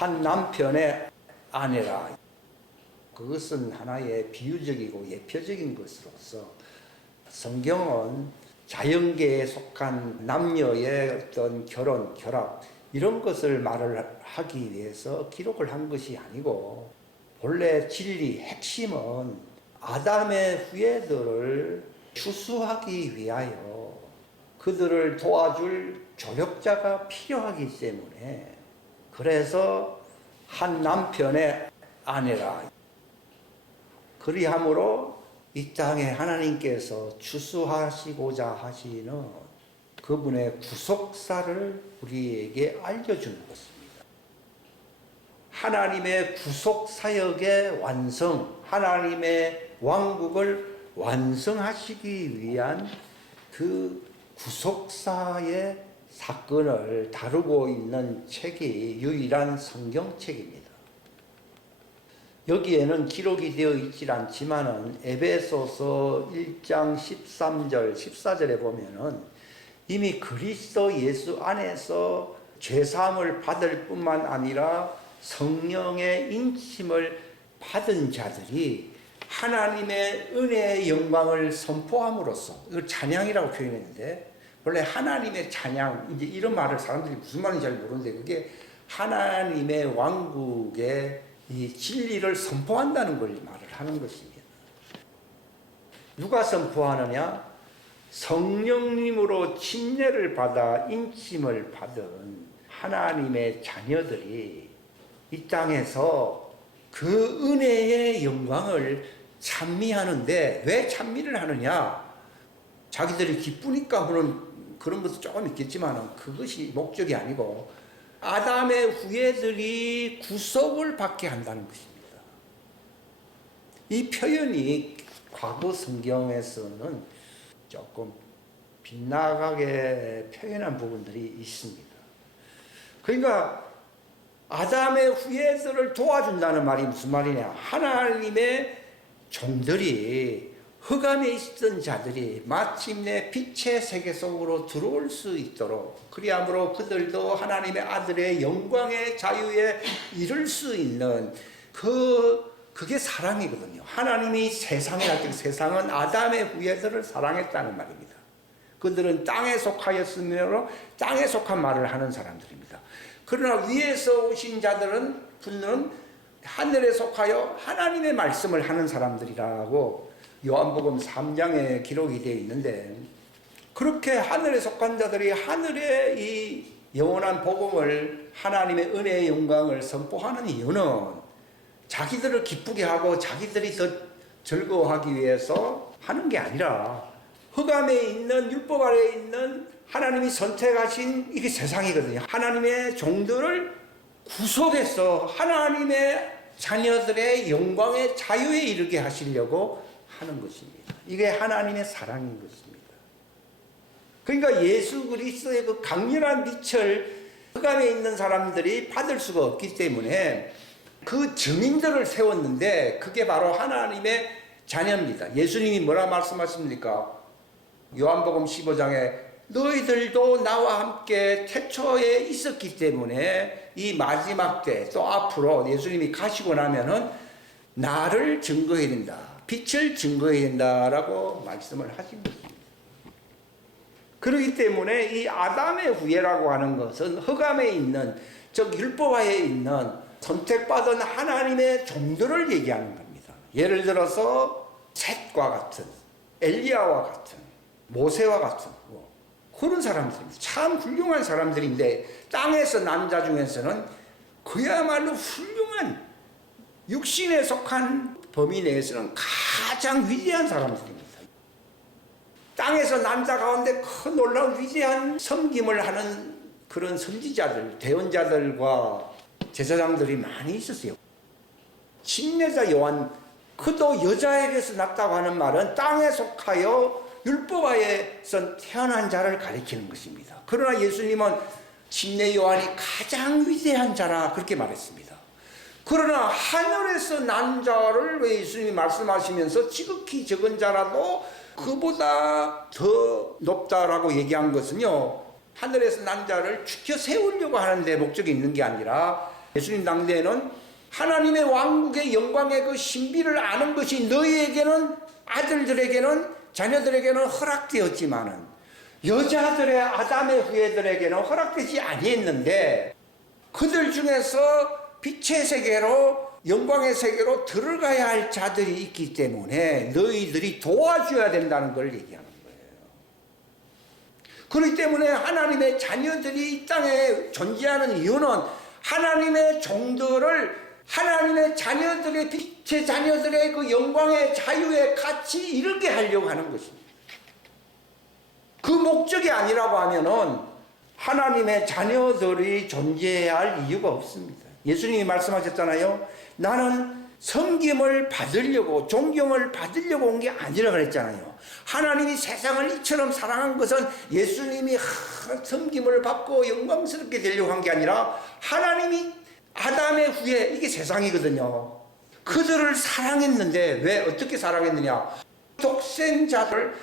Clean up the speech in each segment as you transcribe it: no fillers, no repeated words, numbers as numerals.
한 남편의 아내라. 그것은 하나의 비유적이고 예표적인 것으로서 성경은 자연계에 속한 남녀의 어떤 결혼, 결합 이런 것을 말을 하기 위해서 기록을 한 것이 아니고 본래 진리, 핵심은 아담의 후예들을 추수하기 위하여 그들을 도와줄 조력자가 필요하기 때문에 그래서 한 남편의 아내라. 그리함으로 이 땅에 하나님께서 추수하시고자 하시는 그분의 구속사를 우리에게 알려주는 것입니다. 하나님의 구속사역의 완성, 하나님의 왕국을 완성하시기 위한 그 구속사의 사건을 다루고 있는 책이 유일한 성경책입니다. 여기에는 기록이 되어 있질 않지만은 에베소서 1장 13절, 14절에 보면은 이미 그리스도 예수 안에서 죄사함을 받을 뿐만 아니라 성령의 인침을 받은 자들이 하나님의 은혜의 영광을 선포함으로써, 이걸 찬양이라고 표현했는데, 원래 하나님의 찬양, 이제 이런 말을 사람들이 무슨 말인지 잘 모르는데, 그게 하나님의 왕국의 이 진리를 선포한다는 걸 말을 하는 것입니다. 누가 선포하느냐? 성령님으로 침례를 받아 인침을 받은 하나님의 자녀들이 이 땅에서 그 은혜의 영광을 찬미하는데, 왜 찬미를 하느냐? 자기들이 기쁘니까 그런 것도 조금 있겠지만 그것이 목적이 아니고 아담의 후예들이 구속을 받게 한다는 것입니다. 이 표현이 과거 성경에서는 조금 빗나가게 표현한 부분들이 있습니다. 그러니까 아담의 후예들을 도와준다는 말이 무슨 말이냐? 하나님의 종들이 흑암에 있던 자들이 마침내 빛의 세계 속으로 들어올 수 있도록, 그리함으로 그들도 하나님의 아들의 영광의 자유에 이를 수 있는 그게 사랑이거든요. 하나님이 세상에 할 때 세상은 아담의 후예들을 사랑했다는 말입니다. 그들은 땅에 속하였으므로 땅에 속한 말을 하는 사람들입니다. 그러나 위에서 오신 자들은 분은 하늘에 속하여 하나님의 말씀을 하는 사람들이라고 요한복음 3장에 기록이 되어 있는데, 그렇게 하늘에 속한 자들이 하늘의 이 영원한 복음을, 하나님의 은혜의 영광을 선포하는 이유는 자기들을 기쁘게 하고 자기들이 더 즐거워하기 위해서 하는 게 아니라 흑암에 있는, 율법 아래에 있는 하나님이 선택하신 이게 세상이거든요. 하나님의 종들을 구속해서 하나님의 자녀들의 영광의 자유에 이르게 하시려고 하는 것입니다. 이게 하나님의 사랑인 것입니다. 그러니까 예수 그리스도의 그 강렬한 빛을 흑암에 있는 사람들이 받을 수가 없기 때문에 그 증인들을 세웠는데, 그게 바로 하나님의 자녀입니다. 예수님이 뭐라 말씀하십니까? 요한복음 15장에 너희들도 나와 함께 태초에 있었기 때문에 이 마지막 때 또 앞으로 예수님이 가시고 나면은 나를 증거해야 된다, 빛을 증거해야 된다라고 말씀을 하신 것입니다. 그렇기 때문에 이 아담의 후예라고 하는 것은 흑암에 있는, 즉 율법하에 있는 선택받은 하나님의 종들을 얘기하는 겁니다. 예를 들어서 셋과 같은, 엘리야와 같은, 모세와 같은 그런 사람들입니다. 참 훌륭한 사람들인데, 땅에서 난 자 중에서는 그야말로 훌륭한, 육신에 속한 범위 내에서는 가장 위대한 사람들입니다. 땅에서 난 자 가운데 큰 놀라운 위대한 섬김을 하는 그런 선지자들, 대언자들과 제사장들이 많이 있었어요. 침례자 요한, 그도 여자에게서 났다고 하는 말은 땅에 속하여 율법하에서 태어난 자를 가리키는 것입니다. 그러나 예수님은 침례 요한이 가장 위대한 자라 그렇게 말했습니다. 그러나 하늘에서 난 자를 왜 예수님이 말씀하시면서 지극히 적은 자라도 그보다 더 높다라고 얘기한 것은요, 하늘에서 난 자를 추켜 세우려고 하는 데 목적이 있는 게 아니라 예수님 당대에는 하나님의 왕국의 영광의 그 신비를 아는 것이 너희에게는, 아들들에게는, 자녀들에게는 허락되었지만은 여자들의 아담의 후예들에게는 허락되지 아니했는데, 그들 중에서 빛의 세계로, 영광의 세계로 들어가야 할 자들이 있기 때문에 너희들이 도와줘야 된다는 걸 얘기하는 거예요. 그렇기 때문에 하나님의 자녀들이 이 땅에 존재하는 이유는 하나님의 종들을, 하나님의 자녀들의, 빛의 자녀들의 그 영광의 자유에 같이 이르게 하려고 하는 것입니다. 그 목적이 아니라고 하면은 하나님의 자녀들이 존재해야 할 이유가 없습니다. 예수님이 말씀하셨잖아요. 나는 섬김을 받으려고, 존경을 받으려고 온 게 아니라 그랬잖아요. 하나님이 세상을 이처럼 사랑한 것은 예수님이 섬김을 받고 영광스럽게 되려고 한 게 아니라 하나님이 아담의 후예, 이게 세상이거든요. 그들을 사랑했는데, 왜 어떻게 사랑했느냐? 독생자들,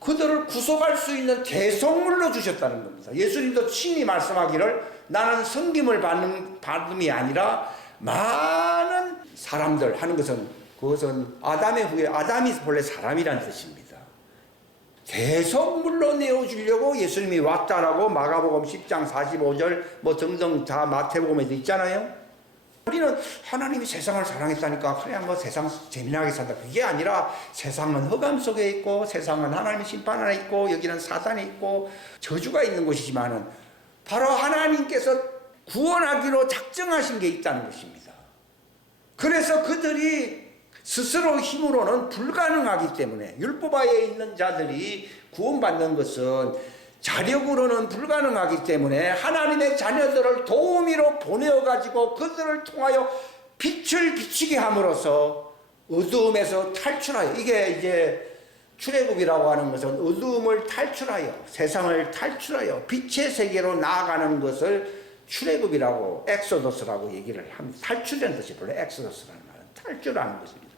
그들을 구속할 수 있는 대속물로 주셨다는 겁니다. 예수님도 친히 말씀하기를 나는 섬김을 받음이 아니라 많은 사람들 하는 것은, 그것은 아담의 후예, 아담이 본래 사람이란 뜻입니다. 대속물로 내어주려고 예수님이 왔다라고 마가복음 10장 45절 뭐 등등 다 마태복음에도 있잖아요. 우리는 하나님이 세상을 사랑했다니까 그냥 뭐 세상 재미나게 산다, 그게 아니라 세상은 흑암 속에 있고, 세상은 하나님의 심판 안에 있고, 여기는 사단이 있고 저주가 있는 곳이지만은 바로 하나님께서 구원하기로 작정하신 게 있다는 것입니다. 그래서 그들이 스스로 힘으로는 불가능하기 때문에, 율법하에 있는 자들이 구원받는 것은 자력으로는 불가능하기 때문에 하나님의 자녀들을 도우미로 보내어가지고 그들을 통하여 빛을 비치게 함으로써 어두움에서 탈출하여, 이게 이제 출애굽이라고 하는 것은 어두움을 탈출하여, 세상을 탈출하여 빛의 세계로 나아가는 것을 출애굽이라고, 엑소더스라고 얘기를 합니다. 탈출이라는 뜻이 원래 엑소더스라는 말은 탈출하는 것입니다.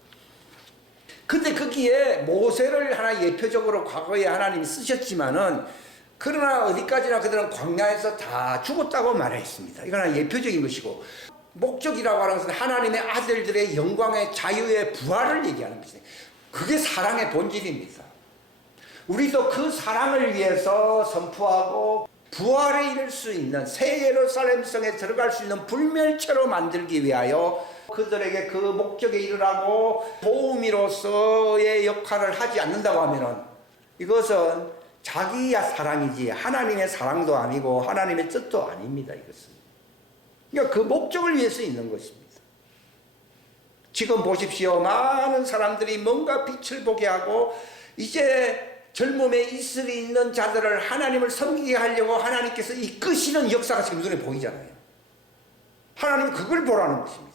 근데 거기에 모세를 하나 예표적으로 과거에 하나님이 쓰셨지만은, 그러나 어디까지나 그들은 광야에서 다 죽었다고 말했습니다. 이건 하나 예표적인 것이고, 목적이라고 하는 것은 하나님의 아들들의 영광의 자유의 부활을 얘기하는 것이에요. 그게 사랑의 본질입니다. 우리도 그 사랑을 위해서 선포하고 부활에 이를 수 있는, 새 예루살렘 성에 들어갈 수 있는 불멸체로 만들기 위하여 그들에게 그 목적에 이르라고 도우미로서의 역할을 하지 않는다고 하면은, 이것은 자기야 사랑이지 하나님의 사랑도 아니고 하나님의 뜻도 아닙니다. 이것은 그러니까 그 목적을 위해서 있는 것입니다. 지금 보십시오. 많은 사람들이 뭔가 빛을 보게 하고, 이제 젊음에 이슬이 있는 자들을 하나님을 섬기게 하려고 하나님께서 이끄시는 역사가 지금 눈에 보이잖아요. 하나님은 그걸 보라는 것입니다.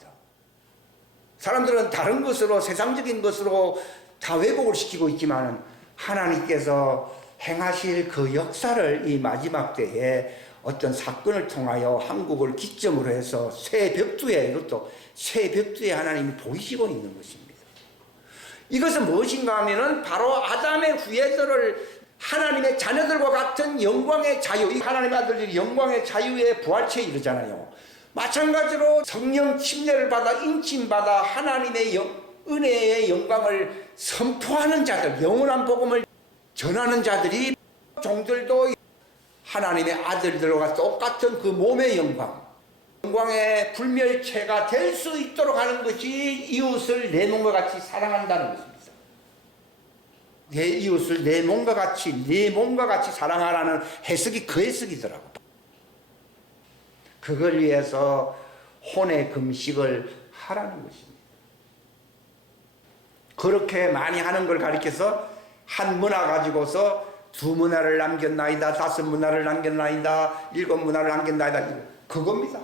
사람들은 다른 것으로, 세상적인 것으로 다 왜곡을 시키고 있지만 하나님께서 행하실 그 역사를 이 마지막 때에 어떤 사건을 통하여 한국을 기점으로 해서 새 벽두에, 이것도 새 벽두에 하나님이 보이시고 있는 것입니다. 이것은 무엇인가 하면은 바로 아담의 후예들을 하나님의 자녀들과 같은 영광의 자유, 이 하나님의 아들들이 영광의 자유의 부활체에 이르잖아요. 마찬가지로 성령 침례를 받아 인침받아 하나님의 은혜의 영광을 선포하는 자들, 영원한 복음을 전하는 자들이, 종들도 하나님의 아들들과 똑같은 그 몸의 영광의 불멸체가 될 수 있도록 하는 것이 이웃을 내 몸과 같이 사랑한다는 것입니다. 내 이웃을 내 몸과 같이 사랑하라는 해석이 그 해석이더라고. 그걸 위해서 혼의 금식을 하라는 것입니다. 그렇게 많이 하는 걸 가리켜서 한 문화 가지고서 두 문화를 남겼나이다, 다섯 문화를 남겼나이다, 일곱 문화를 남겼나이다, 그겁니다.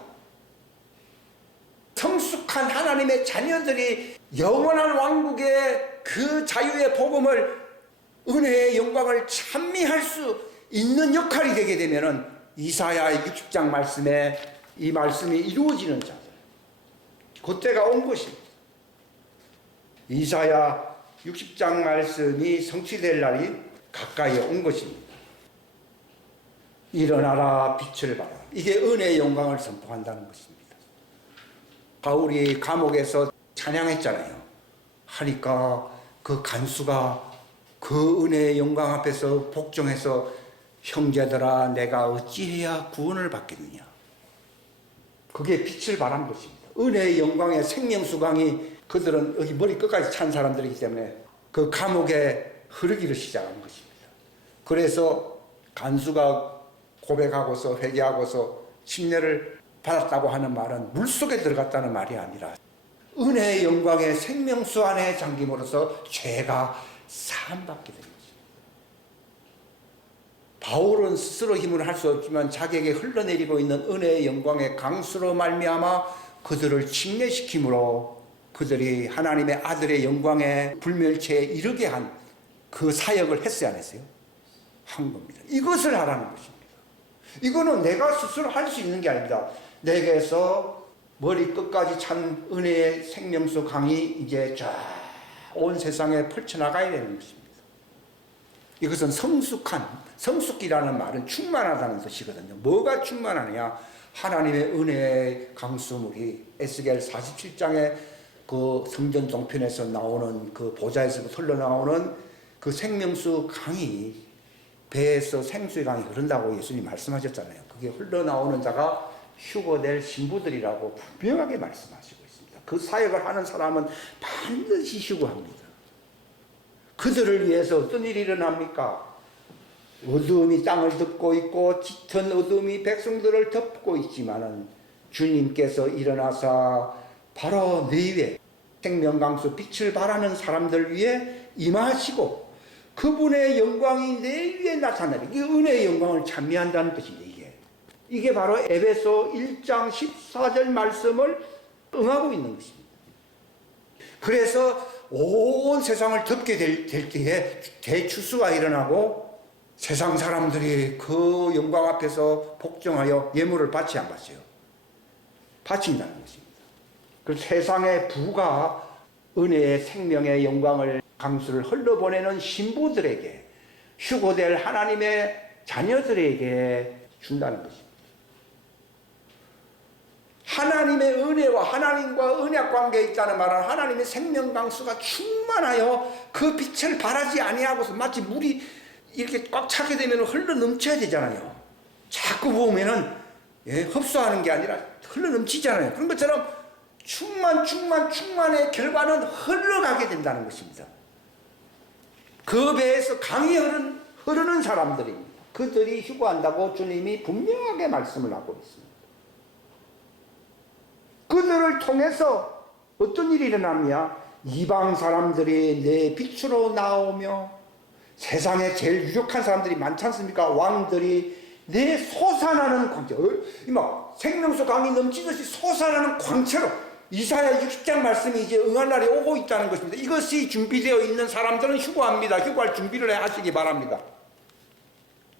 성숙한 하나님의 자녀들이 영원한 왕국의 그 자유의 복음을, 은혜의 영광을 찬미할 수 있는 역할이 되게 되면은 이사야 60장 말씀에 이 말씀이 이루어지는 자들, 그때가 온 것입니다. 이사야 60장 말씀이 성취될 날이 가까이 온 것입니다. 일어나라 빛을 발하라. 이게 은혜의 영광을 선포한다는 것입니다. 바울이 감옥에서 찬양했잖아요. 하니까 그 간수가 그 은혜의 영광 앞에서 복종해서 형제들아 내가 어찌해야 구원을 받겠느냐. 그게 빛을 발한 것입니다. 은혜의 영광의 생명수강이 그들은 여기 머리 끝까지 찬 사람들이기 때문에 그 감옥에 흐르기를 시작한 것입니다. 그래서 간수가 고백하고서 회개하고서 침례를 받았다고 하는 말은 물속에 들어갔다는 말이 아니라 은혜의 영광의 생명수 안에 잠김으로써 죄가 사함받게 된 것입니다. 바울은 스스로 힘을 할 수 없지만 자기에게 흘러내리고 있는 은혜의 영광의 강수로 말미암아 그들을 침례시킴으로 그들이 하나님의 아들의 영광의 불멸체에 이르게 한 그 사역을 했어야 안 했어요? 한 겁니다. 이것을 하라는 것입니다. 이거는 내가 스스로 할 수 있는 게 아닙니다. 내게서 머리 끝까지 찬 은혜의 생명수 강이 이제 쫙 온 세상에 펼쳐나가야 되는 것입니다. 이것은 성숙이라는 말은 충만하다는 뜻이거든요. 뭐가 충만하냐? 하나님의 은혜의 강수물이 에스겔 47장의 그 성전 동편에서 나오는 그 보좌에서 흘러나오는 그 생명수 강이 배에서 생수의 강이 흐른다고 예수님 말씀하셨잖아요. 그게 흘러나오는 자가 휴거될 신부들이라고 분명하게 말씀하시고 있습니다. 그 사역을 하는 사람은 반드시 휴거합니다. 그들을 위해서 어떤 일이 일어납니까? 어두움이 땅을 덮고 있고 짙은 어두움이 백성들을 덮고 있지만은 주님께서 일어나사 바로 네 위에 생명강수 빛을 발하는 사람들 위에 임하시고 그분의 영광이 내 위에 나타나리. 이 은혜의 영광을 찬미한다는 뜻입니다. 이게 바로 에베소 1장 14절 말씀을 응하고 있는 것입니다. 그래서 온 세상을 덮게 될 때에 대추수가 일어나고 세상 사람들이 그 영광 앞에서 복종하여 예물을 바치 안 바쳐요? 바친다는 것입니다. 그 세상의 부가 은혜의 생명의 영광을 강수를 흘러보내는 신부들에게 휴거될 하나님의 자녀들에게 준다는 것입니다. 하나님의 은혜와 하나님과 언약 관계에 있다는 말은 하나님의 생명 강수가 충만하여 그 빛을 발하지 아니하고서 마치 물이 이렇게 꽉 차게 되면 흘러 넘쳐야 되잖아요. 자꾸 보면은 흡수하는 게 아니라 흘러 넘치잖아요. 그런 것처럼 충만의 결과는 흘러가게 된다는 것입니다. 그 배에서 강이 흐르는 사람들입니다. 그들이 휴거한다고 주님이 분명하게 말씀을 하고 있습니다. 그들을 통해서 어떤 일이 일어나냐? 이방 사람들이 내 빛으로 나오며 세상에 제일 유력한 사람들이 많지 않습니까? 왕들이 내 솟아나는 광채, 막 생명수 강이 넘치듯이 솟아나는 광채로 이사야 60장 말씀이 이제 응할 날이 오고 있다는 것입니다. 이것이 준비되어 있는 사람들은 휴거합니다. 휴거할 준비를 하시기 바랍니다.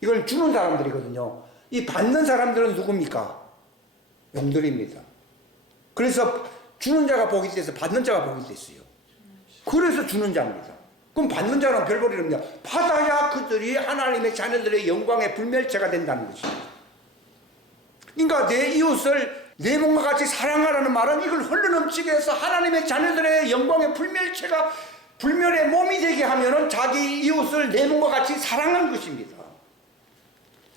이걸 주는 사람들이거든요. 이 받는 사람들은 누굽니까? 용들입니다. 그래서 주는 자가 복이 돼서 받는 자가 복이 됐어요. 그래서 주는 자입니다. 그럼 받는 자는 별 볼일 없냐? 받아야 그들이 하나님의 자녀들의 영광의 불멸체가 된다는 것입니다. 그러니까 내 이웃을 내 몸과 같이 사랑하라는 말은 이걸 흘러넘치게 해서 하나님의 자녀들의 영광의 불멸체가 불멸의 몸이 되게 하면은 자기 이웃을 내 몸과 같이 사랑하는 것입니다.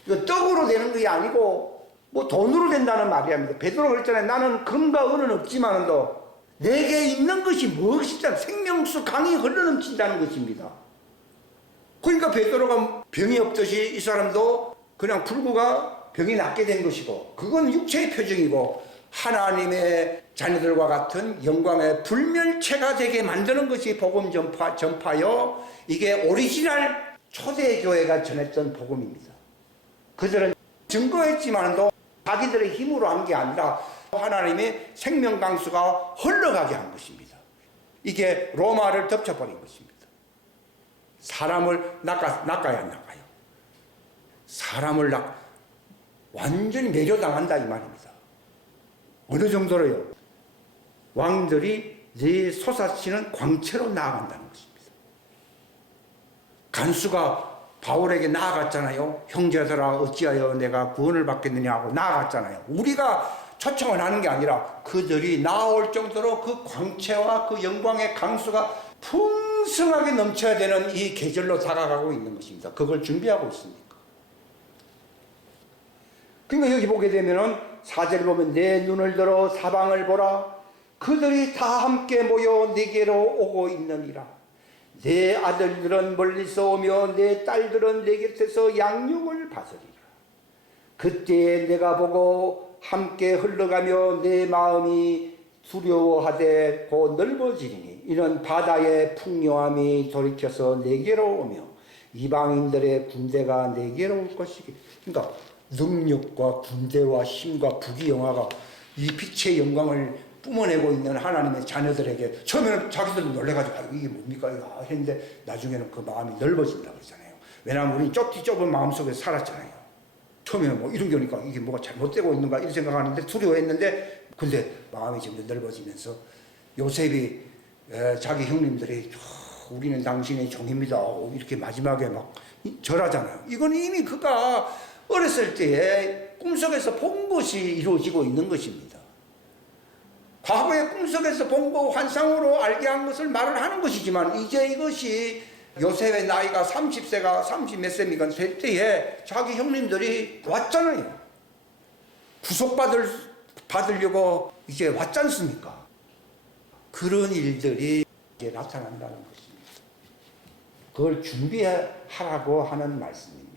이거 떡으로 되는 게 아니고 뭐 돈으로 된다는 말이 아닙니다. 베드로가 그랬잖아요. 나는 금과 은은 없지만도 내게 있는 것이 무엇이냐? 생명수 강이 흘러넘친다는 것입니다. 그러니까 베드로가 병이 없듯이 이 사람도 그냥 불구가 병이 낫게 된 것이고 그건 육체의 표정이고 하나님의 자녀들과 같은 영광의 불멸체가 되게 만드는 것이 복음 전파요. 이게 오리지널 초대교회가 전했던 복음입니다. 그들은 증거했지만도 자기들의 힘으로 한 게 아니라 하나님의 생명강수가 흘러가게 한 것입니다. 이게 로마를 덮쳐버린 것입니다. 사람을 낚아야 안 낚아요. 사람을 완전히 매료당한다 이 말입니다. 어느 정도로요? 왕들이 내 솟아치는 광채로 나아간다는 것입니다. 간수가 바울에게 나아갔잖아요. 형제들아 어찌하여 내가 구원을 받겠느냐 하고 나아갔잖아요. 우리가 초청을 하는 게 아니라 그들이 나올 정도로 그 광채와 그 영광의 강수가 풍성하게 넘쳐야 되는 이 계절로 다가가고 있는 것입니다. 그걸 준비하고 있습니까? 그러니까 여기 보게 되면은 4절 보면 내 눈을 들어 사방을 보라. 그들이 다 함께 모여 내게로 오고 있느니라. 내 아들들은 멀리서 오며 내 딸들은 내 곁에서 양육을 받으리라. 그때에 내가 보고 함께 흘러가며 내 마음이 두려워하되 곧 넓어지리니 이는 바다의 풍요함이 돌이켜서 내게로 오며 이방인들의 군대가 내게로 올 것이기. 그러니까 능력과 군대와 힘과 부귀영화가 이 빛의 영광을 뿜어내고 있는 하나님의 자녀들에게 처음에는 자기들도 놀래가지고 이게 뭡니까 이거 했는데 나중에는 그 마음이 넓어진다고 그러잖아요. 왜냐하면 우리는 좁은 마음속에 살았잖아요. 처음에는 뭐 이런 게 오니까 이게 뭐가 잘못되고 있는가 이런 생각하는데 두려워했는데 근데 마음이 점점 넓어지면서 요셉이 자기 형님들이 우리는 당신의 종입니다 이렇게 마지막에 막 절하잖아요. 이건 이미 그가 어렸을 때에 꿈속에서 본 것이 이루어지고 있는 것입니다. 과거의 꿈속에서 본 거 환상으로 알게 한 것을 말을 하는 것이지만 이제 이것이 요셉의 나이가 30세가 30 몇 세니까 될 때에 자기 형님들이 왔잖아요. 구속받으려고 이제 왔지 않습니까? 그런 일들이 이제 나타난다는 것입니다. 그걸 준비하라고 하는 말씀입니다.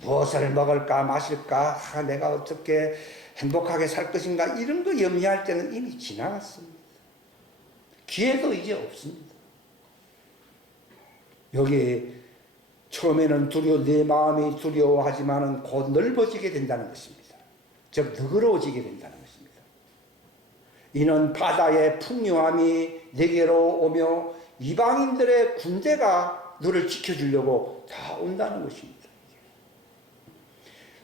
무엇을 먹을까 마실까 내가 어떻게 행복하게 살 것인가 이런 거 염려할 때는 이미 지나갔습니다. 기회도 이제 없습니다. 여기 처음에는 내 마음이 두려워하지만은 곧 넓어지게 된다는 것입니다. 즉 너그러워지게 된다는 것입니다. 이는 바다의 풍요함이 내게로 오며 이방인들의 군대가 너를 지켜주려고 다 온다는 것입니다.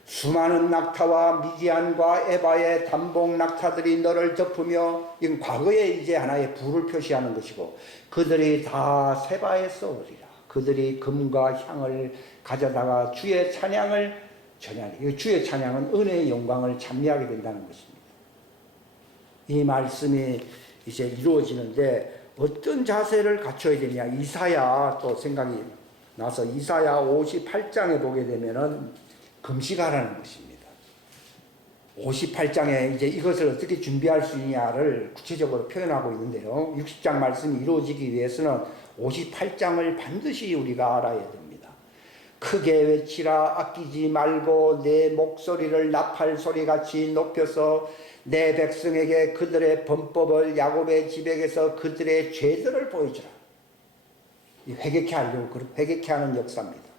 수많은 낙타와 미디안과 에바의 단봉 낙타들이 너를 덮으며 이건 과거에 이제 하나의 부를 표시하는 것이고 그들이 다 세바에서 오리라. 그들이 금과 향을 가져다가 주의 찬양을 전하리. 주의 찬양은 은혜의 영광을 찬미하게 된다는 것입니다. 이 말씀이 이제 이루어지는데 어떤 자세를 갖춰야 되냐 이사야 또 생각이 나서 이사야 58장에 보게 되면은 금식하라는 것입니다. 58장에 이제 이것을 어떻게 준비할 수 있냐를 구체적으로 표현하고 있는데요. 60장 말씀이 이루어지기 위해서는 58장을 반드시 우리가 알아야 됩니다. 크게 외치라 아끼지 말고 내 목소리를 나팔 소리같이 높여서 내 백성에게 그들의 범법을 야곱의 지백에서 그들의 죄들을 보여주라. 회개케 하려고 회개케 하는 역사입니다.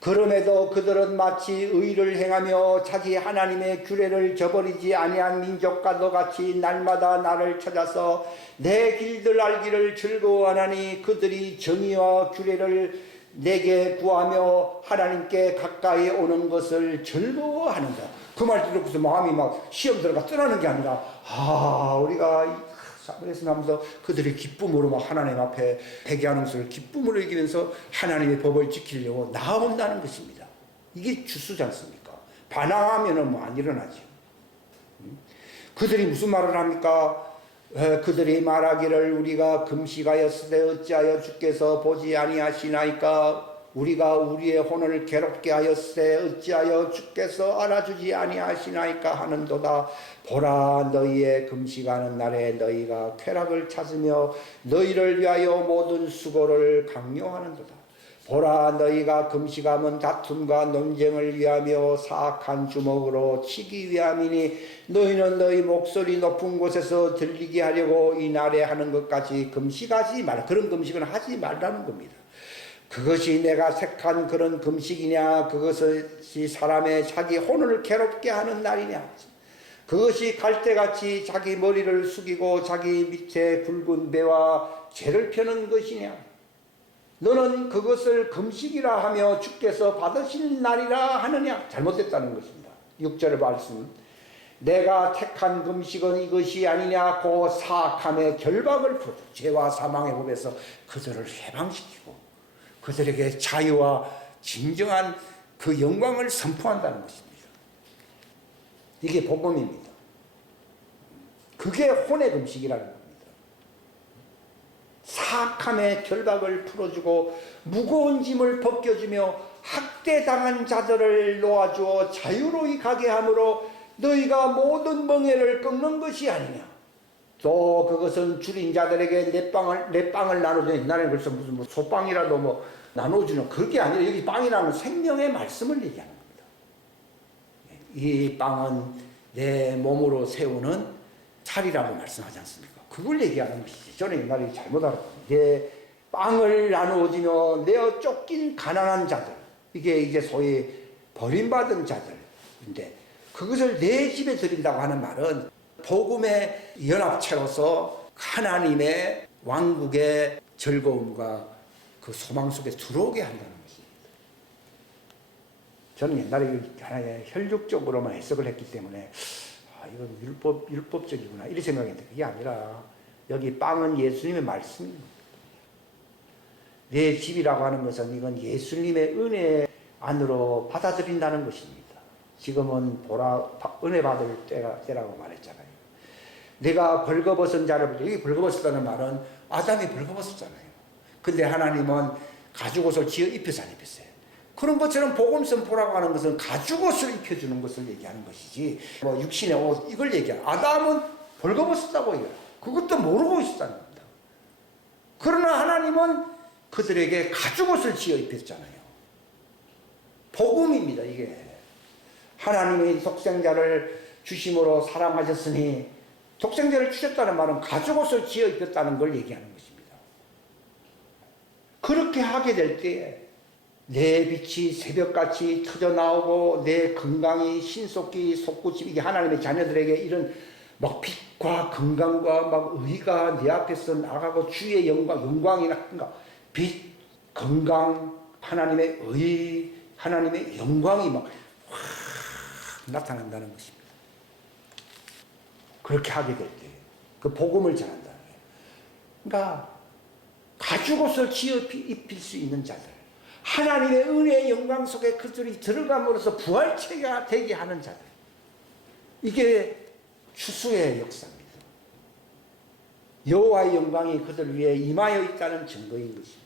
그럼에도 그들은 마치 의를 행하며 자기 하나님의 규례를 저버리지 아니한 민족과도 같이 날마다 나를 찾아서 내 길들 알기를 즐거워하나니 그들이 정의와 규례를 내게 구하며 하나님께 가까이 오는 것을 즐거워하는다. 그 말 듣고서 마음이 막 시험 들어가 떠나는 게 아니라 우리가 사무엘서 하면서 그들의 기쁨으로 막 하나님 앞에 회개하는 것을 기쁨으로 이기면서 하나님의 법을 지키려고 나아온다는 것입니다. 이게 주수지 않습니까? 반항하면은 뭐 안 일어나죠. 그들이 무슨 말을 합니까? 그들이 말하기를 우리가 금식하였으되 어찌하여 주께서 보지 아니하시나이까? 우리가 우리의 혼을 괴롭게 하였으되 어찌하여 주께서 알아주지 아니하시나이까 하는도다. 보라 너희의 금식하는 날에 너희가 쾌락을 찾으며 너희를 위하여 모든 수고를 강요하는도다. 보라 너희가 금식하면 다툼과 논쟁을 위하며 사악한 주먹으로 치기 위함이니 너희는 너희 목소리 높은 곳에서 들리게 하려고 이 날에 하는 것까지 금식하지 말라. 그런 금식은 하지 말라는 겁니다. 그것이 내가 택한 그런 금식이냐? 그것이 사람의 자기 혼을 괴롭게 하는 날이냐? 그것이 갈대같이 자기 머리를 숙이고 자기 밑에 굵은 배와 죄를 펴는 것이냐? 너는 그것을 금식이라 하며 주께서 받으실 날이라 하느냐? 잘못됐다는 것입니다. 6절 말씀. 내가 택한 금식은 이것이 아니냐? 고 사악함의 결박을 풀어 죄와 사망의 법에서 그들을 해방시키고 그들에게 자유와 진정한 그 영광을 선포한다는 것입니다. 이게 복음입니다. 그게 혼의 금식이라는 겁니다. 사악함의 결박을 풀어주고 무거운 짐을 벗겨주며 학대당한 자들을 놓아주어 자유로이 가게 함으로 너희가 모든 멍에를 꺾는 것이 아니냐. 또 그것은 줄인 자들에게 내 빵을 나눠주는, 옛날에는 그래서 무슨 뭐 소빵이라도 뭐 나눠주는, 그게 아니라 여기 빵이라는 생명의 말씀을 얘기하는 겁니다. 이 빵은 내 몸으로 세우는 살이라고 말씀하지 않습니까? 그걸 얘기하는 것이지. 저는 옛날에 잘못 알았거든요. 내 빵을 나누어주며 내어 쫓긴 가난한 자들, 이게 이제 소위 버림받은 자들인데, 그것을 내 집에 드린다고 하는 말은 복음의 연합체로서 하나님의 왕국의 즐거움과 그 소망 속에 들어오게 한다는 것입니다. 저는 옛날에 하나의 혈육적으로만 해석을 했기 때문에 이건 율법적이구나 이런 생각인데, 그게 아니라 여기 빵은 예수님의 말씀입니다. 내 집이라고 하는 것은 이건 예수님의 은혜 안으로 받아들인다는 것입니다. 지금은 은혜 받을 때라고 말했잖아요. 내가 벌거벗은 자를, 여기 벌거벗었다는 말은 아담이 벌거벗었잖아요. 근데 하나님은 가죽옷을 지어 입혀서 안 입혔어요. 그런 것처럼 복음 선포라고 하는 것은 가죽옷을 입혀주는 것을 얘기하는 것이지, 뭐 육신의 옷 이걸 얘기하는. 아담은 벌거벗었다고 해요. 그것도 모르고 있었다는 겁니다. 그러나 하나님은 그들에게 가죽옷을 지어 입혔잖아요. 복음입니다, 이게. 하나님의 독생자를 주심으로 사랑하셨으니, 독생자를 주셨다는 말은 가죽옷을 지어 입혔다는 걸 얘기하는 것입니다. 그렇게 하게 될 때에 내 빛이 새벽같이 터져나오고 내 건강이 신속히 솟구치, 이게 하나님의 자녀들에게 이런 막 빛과 건강과 막 의가 내 앞에서 나가고 주의 영광이 나가, 빛, 건강, 하나님의 의, 하나님의 영광이 막 나타난다는 것입니다. 그렇게 하게 될 때, 그 복음을 전한다는 거예요. 그러니까 가죽옷을 지어 입힐 수 있는 자들, 하나님의 은혜의 영광 속에 그들이 들어감으로써 부활체가 되게 하는 자들, 이게 추수의 역사입니다. 여호와의 영광이 그들 위에 임하여 있다는 증거인 것입니다.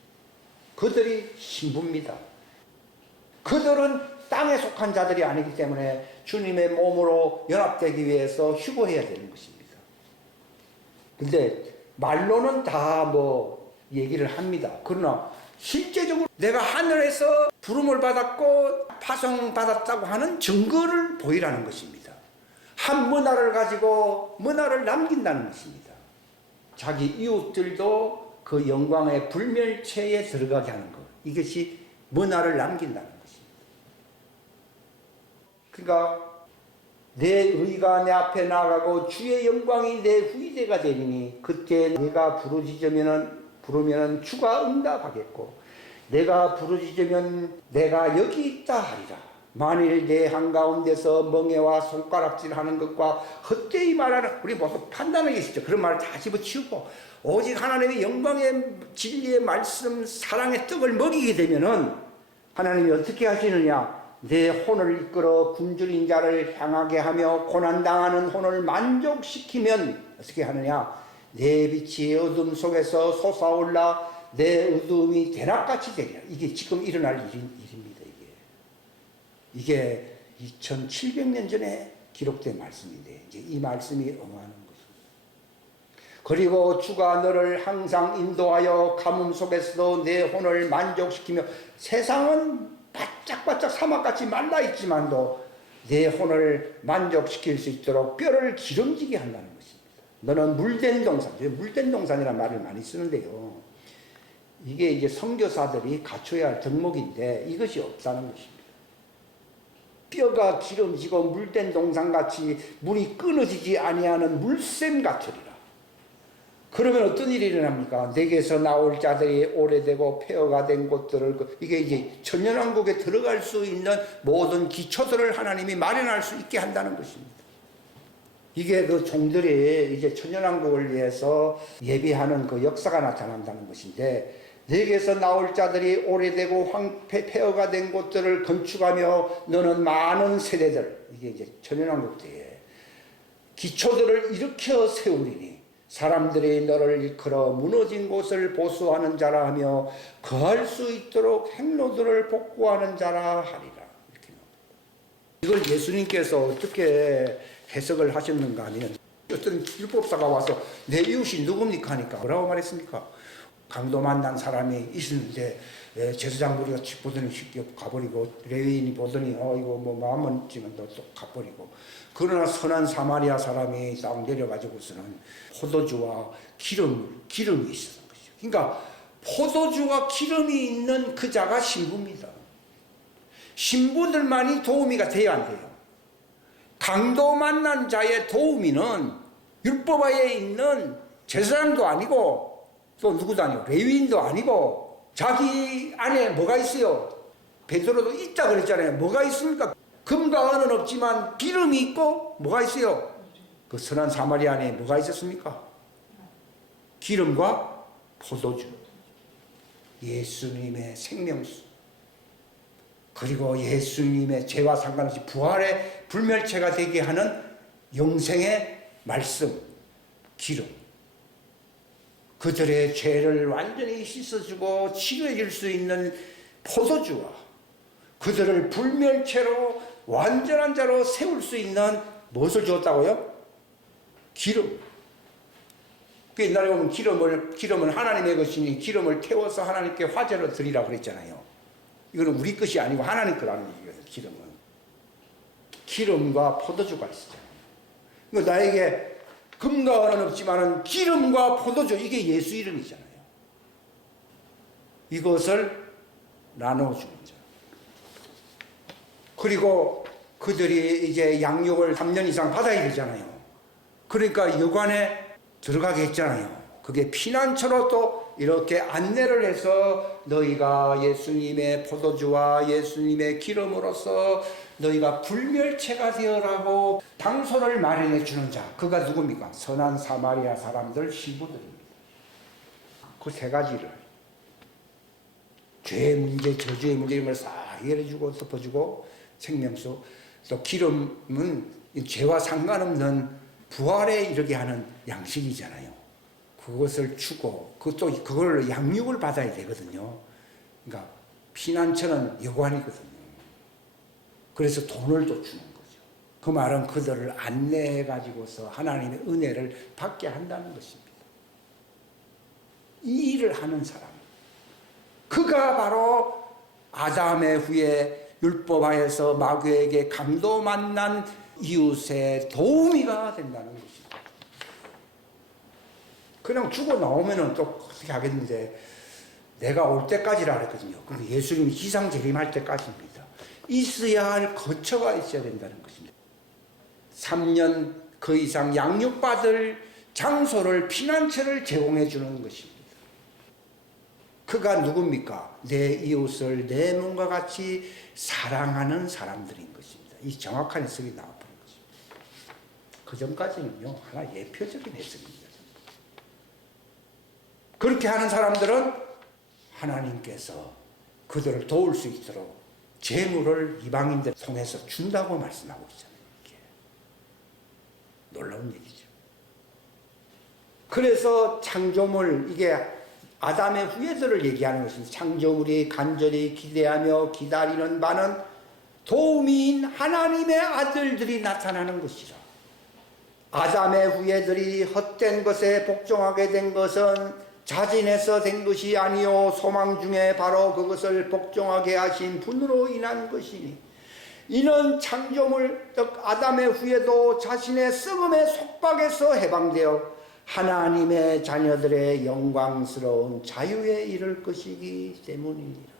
그들이 신부입니다. 그들은 땅에 속한 자들이 아니기 때문에 주님의 몸으로 연합되기 위해서 휴거해야 되는 것입니다. 근데 말로는 다 뭐 얘기를 합니다. 그러나 실제적으로 내가 하늘에서 부름을 받았고 파송받았다고 하는 증거를 보이라는 것입니다. 한 문화를 가지고 문화를 남긴다는 것입니다. 자기 이웃들도 그 영광의 불멸체에 들어가게 하는 것, 이것이 문화를 남긴다는 것입니다. 그러니까 내 의가 내 앞에 나가고 주의 영광이 내 후이대가 되리니 그때 내가 부르면은 주가 응답하겠고 내가 부르짖으면 내가 여기 있다 하리라. 만일 내 한가운데서 멍에와 손가락질하는 것과 헛되이 말하는, 우리 보통 판단하기 쉽죠. 그런 말을 다 집어치우고 오직 하나님의 영광의 진리의 말씀 사랑의 떡을 먹이게 되면은 하나님이 어떻게 하시느냐, 내 혼을 이끌어 굶주린 자를 향하게 하며 고난당하는 혼을 만족시키면 어떻게 하느냐, 내 빛이 어둠 속에서 솟아올라 내 어둠이 대낮같이 되리라. 이게 지금 일어날 일입니다. 이게 2700년 전에 기록된 말씀인데 이제 이 말씀이 응하는 것입니다. 그리고 주가 너를 항상 인도하여 가뭄 속에서도 내 혼을 만족시키며, 세상은 바짝바짝 사막같이 말라있지만도 내 혼을 만족시킬 수 있도록 뼈를 기름지게 한다는 것입니다. 너는 물된 동산, 물된 동산이라는 말을 많이 쓰는데요, 이게 이제 선교사들이 갖춰야 할 덕목인데 이것이 없다는 것입니다. 뼈가 기름지고 물된 동산같이 물이 끊어지지 아니하는 물샘 같으리라. 그러면 어떤 일이 일어납니까? 내게서 나올 자들이 오래되고 폐허가 된 곳들을, 이게 이제 천년왕국에 들어갈 수 있는 모든 기초들을 하나님이 마련할 수 있게 한다는 것입니다. 이게 그 종들이 이제 천년왕국을 위해서 예비하는 그 역사가 나타난다는 것인데, 내게서 나올 자들이 오래되고 폐허가 된 곳들을 건축하며 너는 많은 세대들, 이게 이제 천년왕국 때에 기초들을 일으켜 세우리니 사람들이 너를 일컬어 무너진 곳을 보수하는 자라 하며 거할 수 있도록 행로들을 복구하는 자라 하리라. 이걸 예수님께서 어떻게 해석을 하셨는가 하면 어떤 율법사가 와서 내 이웃이 누굽니까 하니까 뭐라고 말했습니까? 강도 만난 사람이 있었는데 제사장 무리가 보더니 쉽게 가버리고 레위인이 보더니 이거 뭐 마음은 지금 또 가버리고 그러나 선한 사마리아 사람이 딱 내려가지고서는 포도주와 기름이 있었던 것이죠. 그러니까 포도주와 기름이 있는 그 자가 신부입니다. 신부들만이 도우미가 돼야 안 돼요. 강도 만난 자의 도우미는 율법하에 있는 제사장도 아니고 또 누구도 아니고 레위인도 아니고 자기 안에 뭐가 있어요? 베드로도 있다 그랬잖아요. 뭐가 있습니까? 금과 은은 없지만 기름이 있고 뭐가 있어요? 그 선한 사마리아 안에 뭐가 있었습니까? 기름과 포도주, 예수님의 생명수, 그리고 예수님의 죄와 상관없이 부활의 불멸체가 되게 하는 영생의 말씀, 기름. 그들의 죄를 완전히 씻어주고 치료해 줄 수 있는 포도주와 그들을 불멸체로 완전한 자로 세울 수 있는 무엇을 주었다고요? 기름. 그 옛날에 보면 기름은 하나님의 것이니 기름을 태워서 하나님께 화제로 드리라고 그랬잖아요. 이거는 우리 것이 아니고 하나님 거라는 얘기예요. 기름은. 기름과 포도주가 있어요. 그러니까 나에게 금과 은은 없지만은 기름과 포도주, 이게 예수 이름이잖아요. 이것을 나눠주는 자. 그리고 그들이 이제 양육을 3년 이상 받아야 되잖아요. 그러니까 여관에 들어가게 했잖아요. 그게 피난처로 또 이렇게 안내를 해서 너희가 예수님의 포도주와 예수님의 기름으로서 너희가 불멸체가 되어라고 장소를 마련해 주는 자. 그가 누굽니까? 선한 사마리아 사람들 신부들입니다. 그 세 가지를 죄의 문제, 저주의 문제 이런 걸 싹 해결해주고 덮어주고 생명수, 또 기름은 죄와 상관없는 부활에 이르게 하는 양식이잖아요. 그것을 주고 그걸 양육을 받아야 되거든요. 그러니까 피난처는 여관이거든요. 그래서 돈을 또 주는 거죠. 그 말은 그들을 안내해 가지고서 하나님의 은혜를 받게 한다는 것입니다. 이 일을 하는 사람, 그가 바로 아담의 후에 율법하에서 마귀에게 강도 만난 이웃의 도우미가 된다는 것입니다. 그냥 죽어 나오면은 또 어떻게 하겠는데, 내가 올 때까지라 그랬거든요. 근데 예수님이 지상 재림할 때까지입니다. 있어야 할 거처가 있어야 된다는 것입니다. 3년 그 이상 양육받을 장소를, 피난처를 제공해 주는 것입니다. 그가 누굽니까? 내 이웃을 내 몸과 같이 사랑하는 사람들인 것입니다. 이 정확한 해석이 나와버린 것입니다. 그 전까지는요, 하나 예표적인 해석입니다. 그렇게 하는 사람들은 하나님께서 그들을 도울 수 있도록 재물을 이방인들 통해서 준다고 말씀하고 있잖아요. 이게 놀라운 얘기죠. 그래서 창조물, 이게 아담의 후예들을 얘기하는 것입니다. 창조물이 간절히 기대하며 기다리는 바는 도우미인 하나님의 아들들이 나타나는 것이라. 아담의 후예들이 헛된 것에 복종하게 된 것은 자진해서 된 것이 아니요 소망 중에 바로 그것을 복종하게 하신 분으로 인한 것이니, 이는 창조물 즉 아담의 후예도 자신의 썩음의 속박에서 해방되어 하나님의 자녀들의 영광스러운 자유에 이를 것이기 때문이니라.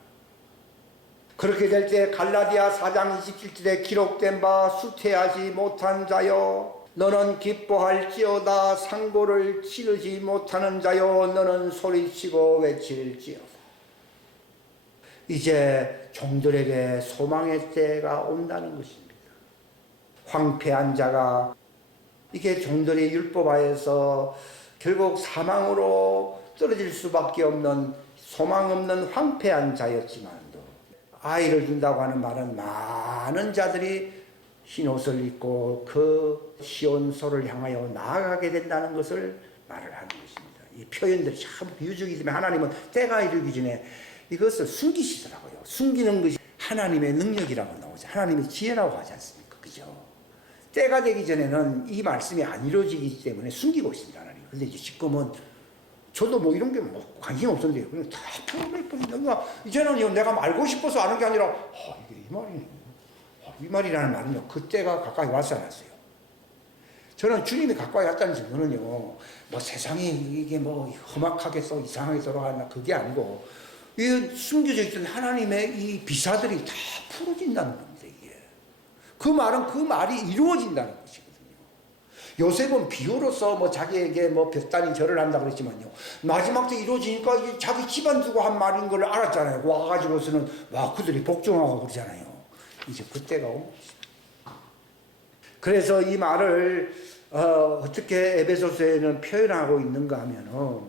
그렇게 될 때 갈라디아 4장 27절에 기록된 바 수태하지 못한 자여 너는 기뻐할지어다, 상고를 치르지 못하는 자여 너는 소리치고 외칠지어다. 이제 종들에게 소망의 때가 온다는 것입니다. 황폐한 자가, 이게 종들이 율법하에서 결국 사망으로 떨어질 수밖에 없는 소망 없는 황폐한 자였지만도, 아이를 준다고 하는 말은 많은 자들이 흰 옷을 입고 그 시온소를 향하여 나아가게 된다는 것을 말을 하는 것입니다. 이 표현들이 참 비유적이기 때문에 하나님은 때가 이르기 전에 이것을 숨기시더라고요. 숨기는 것이 하나님의 능력이라고 나오죠. 하나님의 지혜라고 하지 않습니까? 그죠? 때가 되기 전에는 이 말씀이 안 이루어지기 때문에 숨기고 있습니다. 하나님. 근데 이제 지금은 저도 뭐 이런 게 뭐 관심 없었는데요. 그냥 다 풀어내버린다. 이제는 내가 알고 싶어서 아는 게 아니라, 이게 이 말이네. 이 말이라는 말은요, 그때가 가까이 와서 알았어요. 저는 주님이 가까이 왔다는 증거는요, 뭐 세상이 이게 뭐 험악하게 써 이상하게 돌아가나 그게 아니고, 이 숨겨져 있던 하나님의 이 비사들이 다 풀어진다는 겁니다, 이게. 그 말은 그 말이 이루어진다는 것이거든요. 요셉은 비유로서 뭐 자기에게 뭐 볕단이 절을 한다 그랬지만요, 마지막 때 이루어지니까 자기 집안 두고 한 말인 걸 알았잖아요. 와가지고서는, 그들이 복종하고 그러잖아요. 이제 그때가 온 것입니다. 그래서 이 말을 어떻게 에베소서에는 표현하고 있는가 하면은,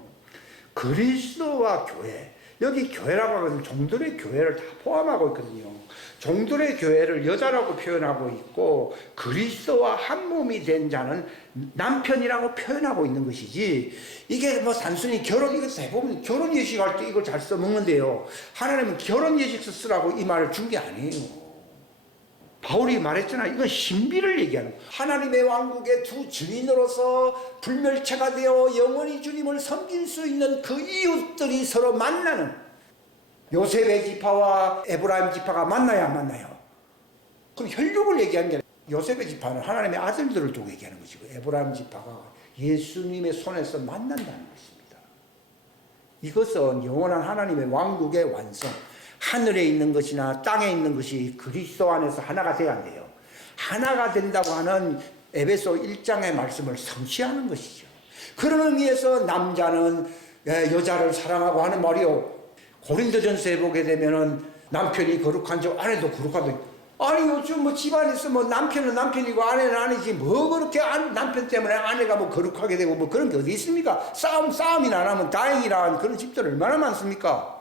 그리스도와 교회, 여기 교회라고 하면 종들의 교회를 다 포함하고 있거든요. 종들의 교회를 여자라고 표현하고 있고, 그리스도와 한 몸이 된 자는 남편이라고 표현하고 있는 것이지, 이게 뭐 단순히 결혼, 이거 대부분 결혼 예식할 때 이걸 잘 써먹는데요, 하나님은 결혼 예식 쓰라고 이 말을 준 게 아니에요. 바울이 말했잖아. 이건 신비를 얘기하는 거야. 하나님의 왕국의 두 증인으로서 불멸체가 되어 영원히 주님을 섬길 수 있는 그 이웃들이 서로 만나는, 요셉의 지파와 에브라임 지파가 만나야 안 만나요? 그럼 혈육을 얘기하는 게 아니라, 요셉의 지파는 하나님의 아들들을 두고 얘기하는 것이고, 에브라임 지파가 예수님의 손에서 만난다는 것입니다. 이것은 영원한 하나님의 왕국의 완성, 하늘에 있는 것이나 땅에 있는 것이 그리스도 안에서 하나가 되어야 돼요. 하나가 된다고 하는 에베소 1장의 말씀을 성취하는 것이죠. 그런 의미에서 남자는 여자를 사랑하고 하는 말이요, 고린도전서에 보게 되면은 남편이 거룩한 줄 아내도 거룩하다. 아니 요즘 뭐 집안에서 뭐 남편은 남편이고 아내는 아니지, 뭐 그렇게 남편 때문에 아내가 뭐 거룩하게 되고 뭐 그런 게 어디 있습니까? 싸움이나 안 하면 다행이라는 그런 집들 얼마나 많습니까?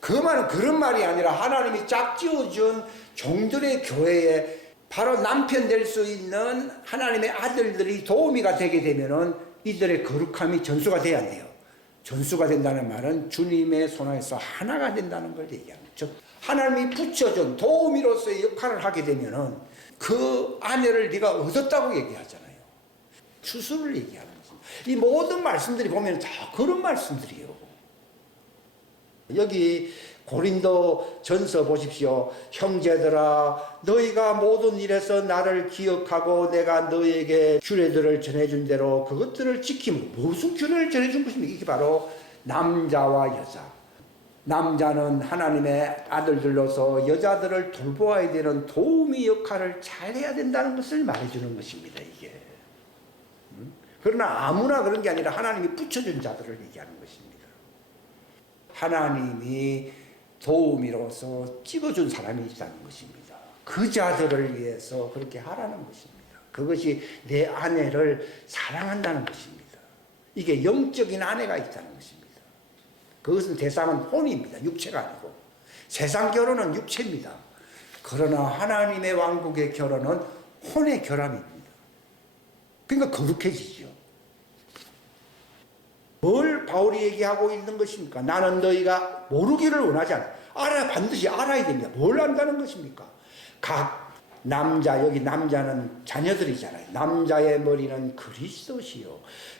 그 말은 그런 말이 아니라, 하나님이 짝지어준 종들의 교회에 바로 남편 될 수 있는 하나님의 아들들이 도우미가 되게 되면은 이들의 거룩함이 전수가 돼야 돼요. 전수가 된다는 말은 주님의 손안에서 하나가 된다는 걸 얘기하는 거죠. 하나님이 붙여준 도우미로서의 역할을 하게 되면은 그 아내를 네가 얻었다고 얘기하잖아요. 추수를 얘기하는 것입니다. 이 모든 말씀들이 보면 다 그런 말씀들이에요. 여기 고린도 전서 보십시오. 형제들아, 너희가 모든 일에서 나를 기억하고 내가 너희에게 규례들을 전해준 대로 그것들을 지킴으로. 무슨 규례를 전해준 것입니까? 이게 바로 남자와 여자. 남자는 하나님의 아들들로서 여자들을 돌보아야 되는 도우미 역할을 잘해야 된다는 것을 말해주는 것입니다. 이게. 그러나 아무나 그런 게 아니라 하나님이 붙여준 자들을 얘기하는 것입니다. 하나님이 도우미로서 찍어준 사람이 있다는 것입니다. 그 자들을 위해서 그렇게 하라는 것입니다. 그것이 내 아내를 사랑한다는 것입니다. 이게 영적인 아내가 있다는 것입니다. 그것은 대상은 혼입니다. 육체가 아니고. 세상 결혼은 육체입니다. 그러나 하나님의 왕국의 결혼은 혼의 결합입니다. 그러니까 거룩해지죠. 뭘 바울이 얘기하고 있는 것입니까? 나는 너희가 모르기를 원하지 않아. 반드시 알아야 됩니다. 뭘 안다는 것입니까? 각 남자, 여기 남자는 자녀들이잖아요. 남자의 머리는 그리스도시요,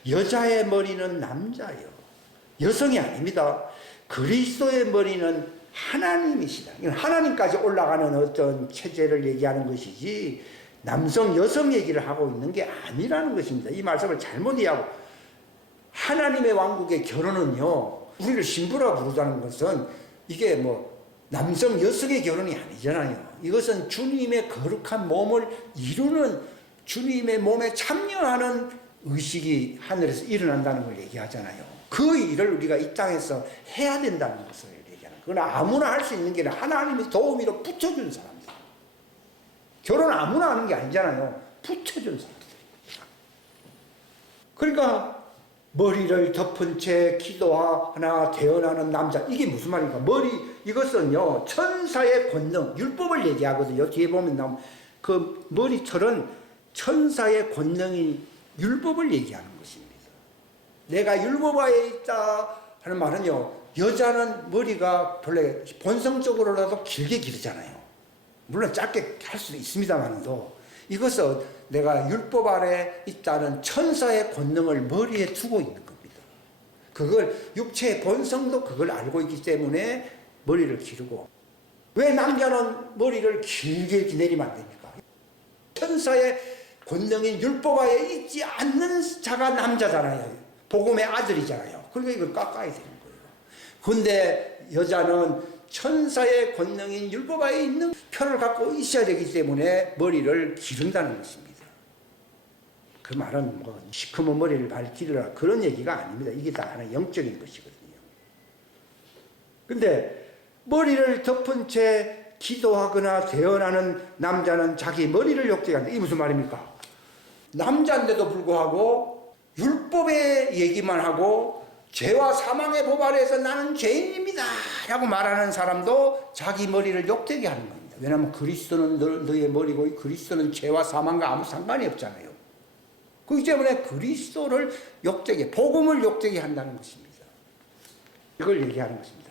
여자의 머리는 남자요. 여성이 아닙니다. 그리스도의 머리는 하나님이시다. 이건 하나님까지 올라가는 어떤 체제를 얘기하는 것이지, 남성, 여성 얘기를 하고 있는 게 아니라는 것입니다. 이 말씀을 잘못 이해하고, 하나님의 왕국의 결혼은요, 우리를 신부라 부르자는 것은 이게 뭐 남성 여성의 결혼이 아니잖아요. 이것은 주님의 거룩한 몸을 이루는, 주님의 몸에 참여하는 의식이 하늘에서 일어난다는 걸 얘기하잖아요. 그 일을 우리가 이 땅에서 해야 된다는 것을 얘기하는. 그러나 아무나 할 수 있는 게 아니라 하나님이 도우미로 붙여준 사람들. 결혼 아무나 하는 게 아니잖아요. 붙여준 사람들. 그러니까 머리를 덮은 채 기도하나 대언하는 남자. 이게 무슨 말입니까? 이것은요, 천사의 권능, 율법을 얘기하거든요. 뒤에 보면 나오면 그 머리털은 천사의 권능인 율법을 얘기하는 것입니다. 내가 율법 아래 있다 하는 말은요, 여자는 머리가 본래 본성적으로라도 길게 기르잖아요. 물론 짧게 할 수도 있습니다만도 이것은 내가 율법 아래 있다는 천사의 권능을 머리에 두고 있는 겁니다. 그걸 육체의 본성도 그걸 알고 있기 때문에 머리를 기르고, 왜 남자는 머리를 길게 이렇게 내리면 안 됩니까? 천사의 권능인 율법 아래 있지 않는 자가 남자잖아요. 복음의 아들이잖아요. 그러니까 이걸 깎아야 되는 거예요. 그런데 여자는 천사의 권능인 율법 아래 있는 표를 갖고 있어야 되기 때문에 머리를 기른다는 것입니다. 그 말은 뭐 시커먼 머리를 밝히라 그런 얘기가 아닙니다. 이게 다 하나 영적인 것이거든요. 근데 머리를 덮은 채 기도하거나 대언하는 남자는 자기 머리를 욕되게 한다. 이게 무슨 말입니까? 남자인데도 불구하고 율법의 얘기만 하고 죄와 사망의 법 아래에서 나는 죄인입니다 라고 말하는 사람도 자기 머리를 욕되게 하는 겁니다. 왜냐하면 그리스도는 너의 머리고 그리스도는 죄와 사망과 아무 상관이 없잖아요. 그렇기 때문에 그리스도를 욕되게, 복음을 욕되게 한다는 것입니다. 이걸 얘기하는 것입니다.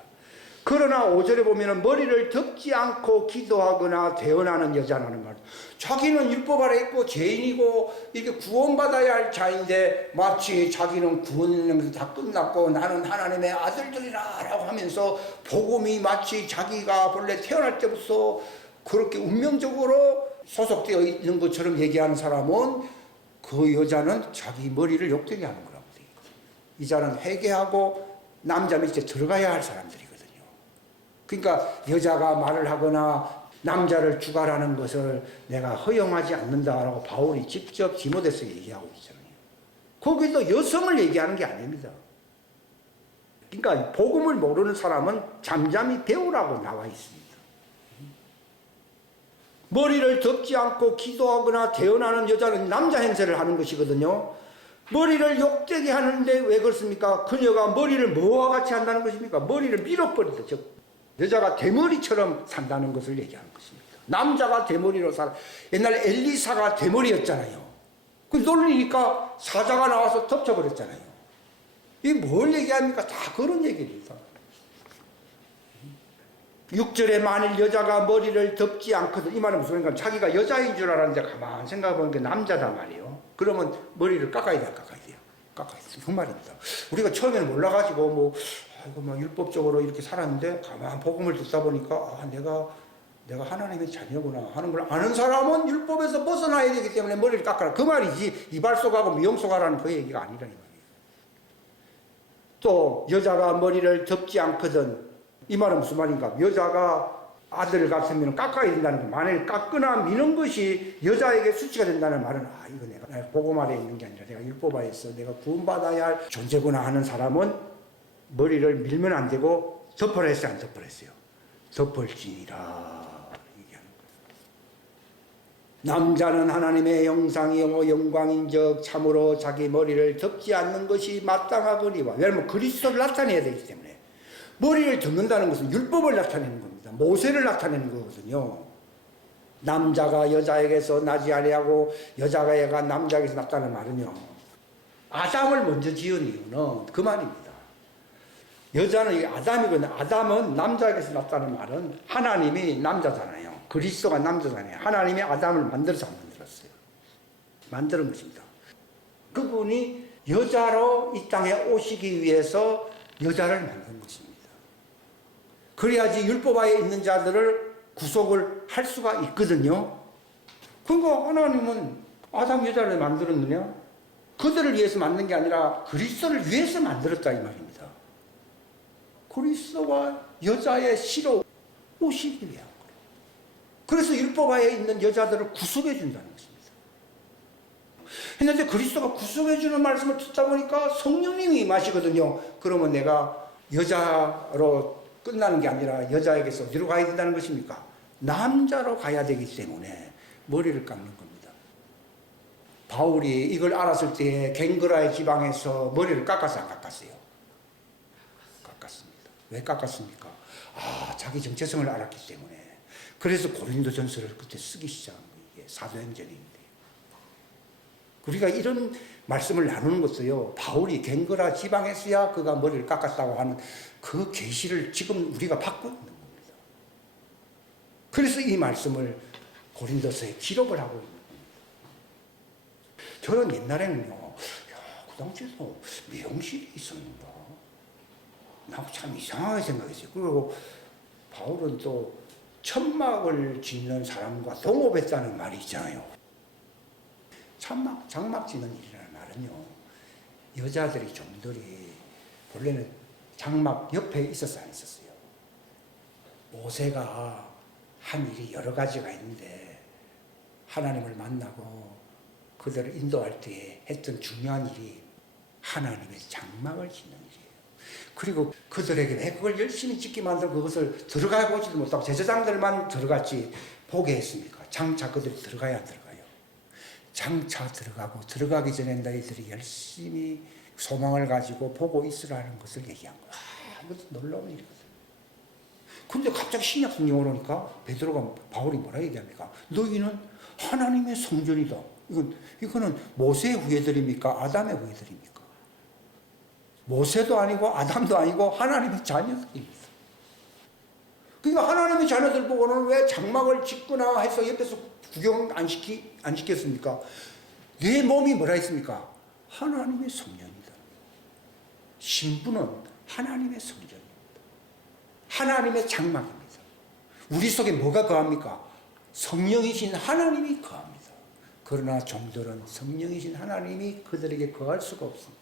그러나 5절에 보면 머리를 덮지 않고 기도하거나 대언하는 여자라는 말. 자기는 율법 아래 있고 죄인이고 이렇게 구원받아야 할 자인데 마치 자기는 구원이 다 끝났고 나는 하나님의 아들들이라 라고 하면서 복음이 마치 자기가 본래 태어날 때부터 그렇게 운명적으로 소속되어 있는 것처럼 얘기하는 사람은 그 여자는 자기 머리를 욕되게 하는 거라고 돼요. 이 자는 회개하고 남자 밑에 들어가야 할 사람들이거든요. 그러니까 여자가 말을 하거나 남자를 주가라는 것을 내가 허용하지 않는다라고 바울이 직접 디모데서에 얘기하고 있잖아요. 거기도 여성을 얘기하는 게 아닙니다. 그러니까 복음을 모르는 사람은 잠잠히 배우라고 나와 있습니다. 머리를 덮지 않고 기도하거나 대언하는 여자는 남자 행세를 하는 것이거든요. 머리를 욕되게 하는데 왜 그렇습니까? 그녀가 머리를 뭐와 같이 한다는 것입니까? 머리를 밀어버리다. 즉 여자가 대머리처럼 산다는 것을 얘기하는 것입니다. 남자가 대머리로 살아. 옛날에 엘리사가 대머리였잖아요. 그 놀리니까 사자가 나와서 덮쳐버렸잖아요. 이게 뭘 얘기합니까? 다 그런 얘기입니다. 6절에 만일 여자가 머리를 덮지 않거든. 이 말은 무슨 말인가? 자기가 여자인 줄 알았는데 가만 생각해보니까 남자다 말이에요. 그러면 머리를 깎아야 돼요? 깎아야 돼요? 깎아야 돼요. 그 말입니다. 우리가 처음에는 몰라가지고 뭐 아이고 막 율법적으로 이렇게 살았는데 가만 복음을 듣다 보니까 아 내가 하나님의 자녀구나 하는 걸 아는 사람은 율법에서 벗어나야 되기 때문에 머리를 깎아라. 그 말이지 이발 쏘가고 미용 쏘가라는 그 얘기가 아니라 이 말이에요. 또 여자가 머리를 덮지 않거든. 이 말은 무슨 말인가? 여자가 아들 같으면 깎아야 된다는 거. 만일 깎거나 미는 것이 여자에게 수치가 된다는 말은 이거 내가 복음 아래 있는 게 아니라 내가 율법 아래에서 내가 구원받아야 할 존재구나 하는 사람은 머리를 밀면 안 되고 덮어라 했어요, 안 덮어라 했어요? 덮을지니라 얘기하는 거예요. 남자는 하나님의 형상이요 영광인즉 참으로 자기 머리를 덮지 않는 것이 마땅하거니와. 왜냐하면 그리스도를 나타내야 되기 때문에. 머리를 덮는다는 것은 율법을 나타내는 겁니다. 모세를 나타내는 거거든요. 남자가 여자에게서 나지 아니하고 여자가 얘가 남자에게서 났다는 말은요. 아담을 먼저 지은 이유는 그 말입니다. 여자는 아담이거든요. 아담은 남자에게서 났다는 말은 하나님이 남자잖아요. 그리스도가 남자잖아요. 하나님이 아담을 만들어서 안 만들었어요. 만드는 것입니다. 그분이 여자로 이 땅에 오시기 위해서 여자를 만든 것입니다. 그래야지 율법하에 있는 자들을 구속을 할 수가 있거든요. 그러니까 하나님은 아담 여자를 만들었느냐? 그들을 위해서 만든 게 아니라 그리스도를 위해서 만들었다 이 말입니다. 그리스도가 여자의 씨로 오시기 위한 거예요. 그래서 율법하에 있는 여자들을 구속해 준다는 것입니다. 했는데 그리스도가 구속해 주는 말씀을 듣다 보니까 성령님이 임하시거든요. 그러면 내가 여자로 끝나는 게 아니라 여자에게서 어디로 가야 된다는 것입니까? 남자로 가야 되기 때문에 머리를 깎는 겁니다. 바울이 이걸 알았을 때 갱그라의 지방에서 머리를 깎았어 안 깎았어요? 깎았습니다. 왜 깎았습니까? 자기 정체성을 알았기 때문에. 그래서 고린도전서를 그때 쓰기 시작한 거예요. 있는데, 사도행전인데. 우리가 이런 말씀을 나누는 것도요, 바울이 갱거라 지방에서야 그가 머리를 깎았다고 하는 그 계시를 지금 우리가 받고 있는 겁니다. 그래서 이 말씀을 고린도서에 기록을 하고 있는 겁니다. 저는 옛날에는요, 야, 그 당시에도 미용실이 있었는가? 나 참 이상하게 생각했어요. 그리고 바울은 또 천막을 짓는 사람과 동업했다는 말이 있잖아요. 장막 짓는 일이라는 말은요, 여자들이 종들이 본래는 장막 옆에 있었어 안 있었어요? 모세가 한 일이 여러 가지가 있는데 하나님을 만나고 그들을 인도할 때에 했던 중요한 일이 하나님의 장막을 짓는 일이에요. 그리고 그들에게 왜 그걸 열심히 짓게 만들고 그것을 들어가 보지도 못하고 제사장들만 들어갔지 보게 했습니까? 장차 그들이 들어가야 안 들어가요. 장차 들어가고 들어가기 전에 너희들이 열심히 소망을 가지고 보고 있으라는 것을 얘기한 거야. 이것도 놀라운 일이거든. 근데 갑자기 신약 성경으로 오니까 베드로가 바울이 뭐라 얘기합니까? 너희는 하나님의 성전이다. 이거는 모세의 후예들입니까? 아담의 후예들입니까? 모세도 아니고 아담도 아니고 하나님의 자녀들입니다. 그러니까 하나님의 자녀들 보고는 왜 장막을 짓거나 해서 옆에서 구경 안 시켰습니까? 내 몸이 뭐라 했습니까? 하나님의 성전이다. 신부는 하나님의 성전입니다. 하나님의 장막입니다. 우리 속에 뭐가 거합니까? 성령이신 하나님이 거합니다. 그러나 종들은 성령이신 하나님이 그들에게 거할 수가 없습니다.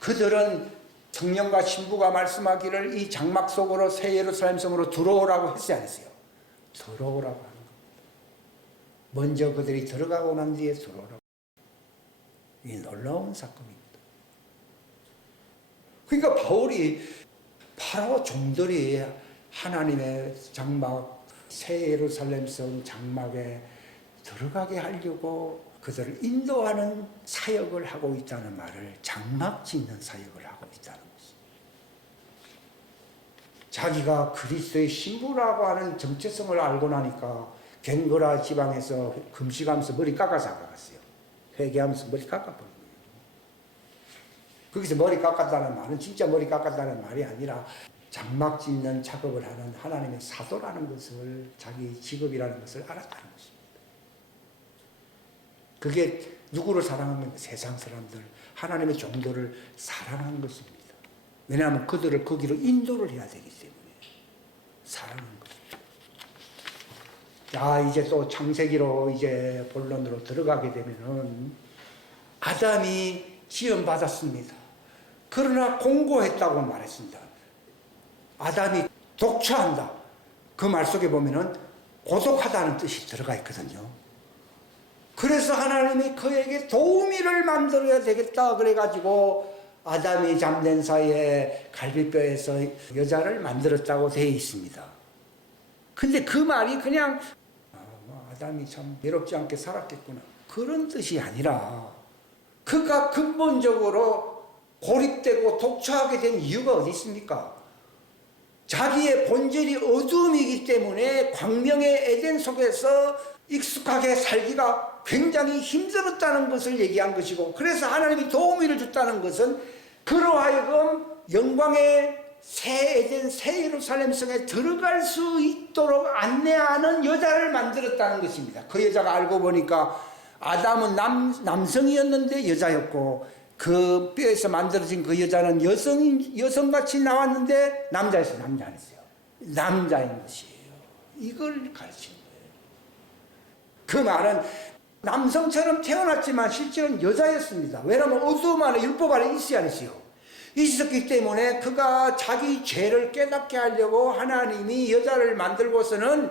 그들은 성령과 신부가 말씀하기를 이 장막 속으로 새 예루살렘 성으로 들어오라고 했어요, 안 했어요? 들어오라고 하는 겁니다. 먼저 그들이 들어가고 난 뒤에 들어오라고. 이 놀라운 사건입니다. 그러니까 바울이 바로 종들이 하나님의 장막, 새 예루살렘 성 장막에 들어가게 하려고 그들을 인도하는 사역을 하고 있다는 말을 장막 짓는 사역을 하고 있다는 것입니다. 자기가 그리스도의 신부라고 하는 정체성을 알고 나니까 갱거라 지방에서 금식하면서 머리 깎아서 갔어요. 회개하면서 머리 깎아버린 거예요. 거기서 머리 깎았다는 말은 진짜 머리 깎았다는 말이 아니라 장막 짓는 작업을 하는 하나님의 사도라는 것을, 자기 직업이라는 것을 알았다는 것입니다. 그게 누구를 사랑한 겁니까? 세상 사람들, 하나님의 종들을 사랑한 것입니다. 왜냐하면 그들을 거기로 인도를 해야 되기 때문에 사랑한 것입니다. 자, 이제 또 창세기로 이제 본론으로 들어가게 되면은 아담이 지음받았습니다. 그러나 공고했다고 말했습니다. 아담이 독처한다. 그 말 속에 보면은 고독하다는 뜻이 들어가 있거든요. 그래서 하나님이 그에게 도우미를 만들어야 되겠다 그래가지고 아담이 잠든 사이에 갈비뼈에서 여자를 만들었다고 되어 있습니다. 근데 그 말이 그냥 아담이 참 외롭지 않게 살았겠구나 그런 뜻이 아니라 그가 근본적으로 고립되고 독처하게 된 이유가 어디 있습니까? 자기의 본질이 어둠이기 때문에 광명의 에덴 속에서 익숙하게 살기가 굉장히 힘들었다는 것을 얘기한 것이고, 그래서 하나님이 도우미를 줬다는 것은 그로 하여금 영광의 새 에덴 새 예루살렘 성에 들어갈 수 있도록 안내하는 여자를 만들었다는 것입니다. 그 여자가 알고 보니까 아담은 남성이었는데 여자였고, 그 뼈에서 만들어진 그 여자는 여성같이 나왔는데 남자에서 남자 아니었어요. 남자인 것이에요. 이걸 가르치는 거예요. 그 말은 남성처럼 태어났지만 실제로는 여자였습니다. 왜냐하면 어두움 안에 율법 안에 있어야 했어요. 있었기 때문에 그가 자기 죄를 깨닫게 하려고 하나님이 여자를 만들고서는,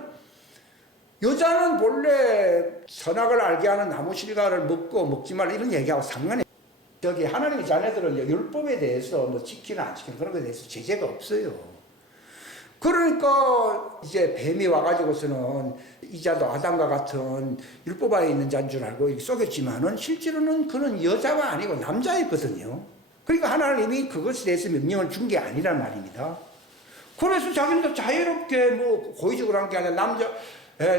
여자는 본래 선악을 알게 하는 나무 실과를 먹지 말라 이런 얘기하고 상관이, 저기 하나님의 자녀들은 율법에 대해서 뭐 지키나 안 지키나 그런 것에 대해서 제재가 없어요. 그러니까 이제 뱀이 와가지고서는 이자도 아담과 같은 율법 안에 있는 자인 줄 알고 이렇게 속였지만은 실제로는 그는 여자가 아니고 남자였거든요. 그러니까 하나님이 그것에 대해서 명령을 준 게 아니란 말입니다. 그래서 자기는 자유롭게 뭐 고의적으로 한 게 아니라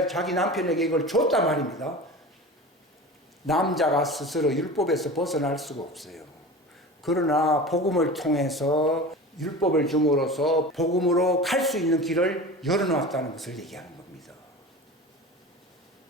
자기 남편에게 이걸 줬단 말입니다. 남자가 스스로 율법에서 벗어날 수가 없어요. 그러나 복음을 통해서 율법을 줌으로써 복음으로 갈 수 있는 길을 열어놓았다는 것을 얘기하는 겁니다.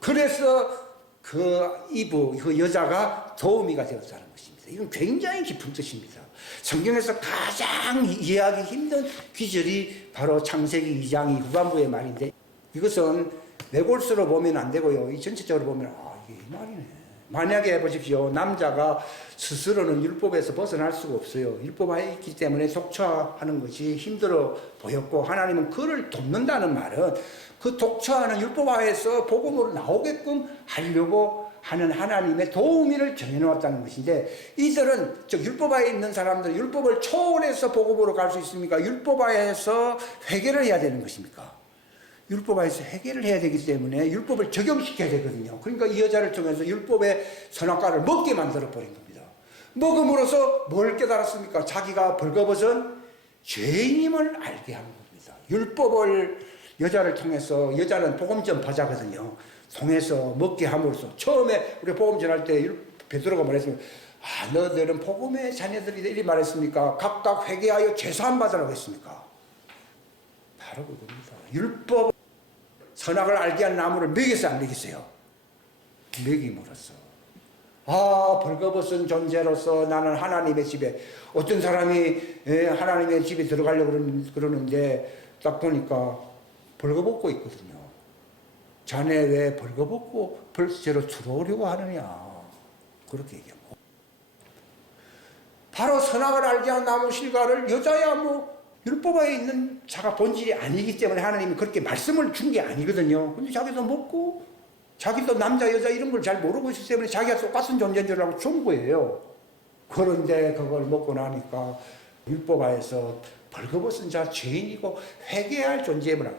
그래서 그 여자가 도우미가 되었다는 것입니다. 이건 굉장히 깊은 뜻입니다. 성경에서 가장 이해하기 힘든 귀절이 바로 창세기 2장 후반부의 말인데, 이것은 내골수로 보면 안 되고요. 이 전체적으로 보면 이게 이 말이네. 만약에 보십시오. 남자가 스스로는 율법에서 벗어날 수가 없어요. 율법에 있기 때문에 독처하는 것이 힘들어 보였고, 하나님은 그를 돕는다는 말은 그 독처하는 율법화에서 복음으로 나오게끔 하려고 하는 하나님의 도우미를 정해놓았다는 것인데, 이들은 즉 율법화에 있는 사람들, 율법을 초월해서 복음으로 갈 수 있습니까? 율법화에서 회개를 해야 되는 것입니까? 율법화에서 해결을 해야 되기 때문에 율법을 적용시켜야 되거든요. 그러니까 이 여자를 통해서 율법의 선악과를 먹게 만들어버린 겁니다. 먹음으로써 뭘 깨달았습니까? 자기가 벌거벗은 죄인임을 알게 한 겁니다. 율법을 여자를 통해서, 여자는 복음 전파자거든요. 통해서 먹게 함으로써, 처음에 우리 복음 전할 때 베드로가 말했습니다. 너희들은 복음의 자녀들이다 이렇게 말했습니까? 각각 회개하여 죄사함 받으라고 했습니까? 바로 그겁니다. 율법 선악을 알게 한 나무를 먹였어요, 안 먹였어요? 먹임으로써. 벌거벗은 존재로서 나는 하나님의 집에, 어떤 사람이 하나님의 집에 들어가려고 그러는데 딱 보니까 벌거벗고 있거든요. 자네 왜 벌거벗고 벌새로 들어오려고 하느냐, 그렇게 얘기하고. 바로 선악을 알게 한 나무 실과를 여자야 율법에 있는 자가 본질이 아니기 때문에 하나님이 그렇게 말씀을 준 게 아니거든요. 근데 자기도 먹고, 자기도 남자 여자 이런 걸 잘 모르고 있기 때문에 자기가 똑같은 존재인 줄 알고 준 거예요. 그런데 그걸 먹고 나니까 율법화에서 벌거벗은 자 죄인이고 회개할 존재임을 하고.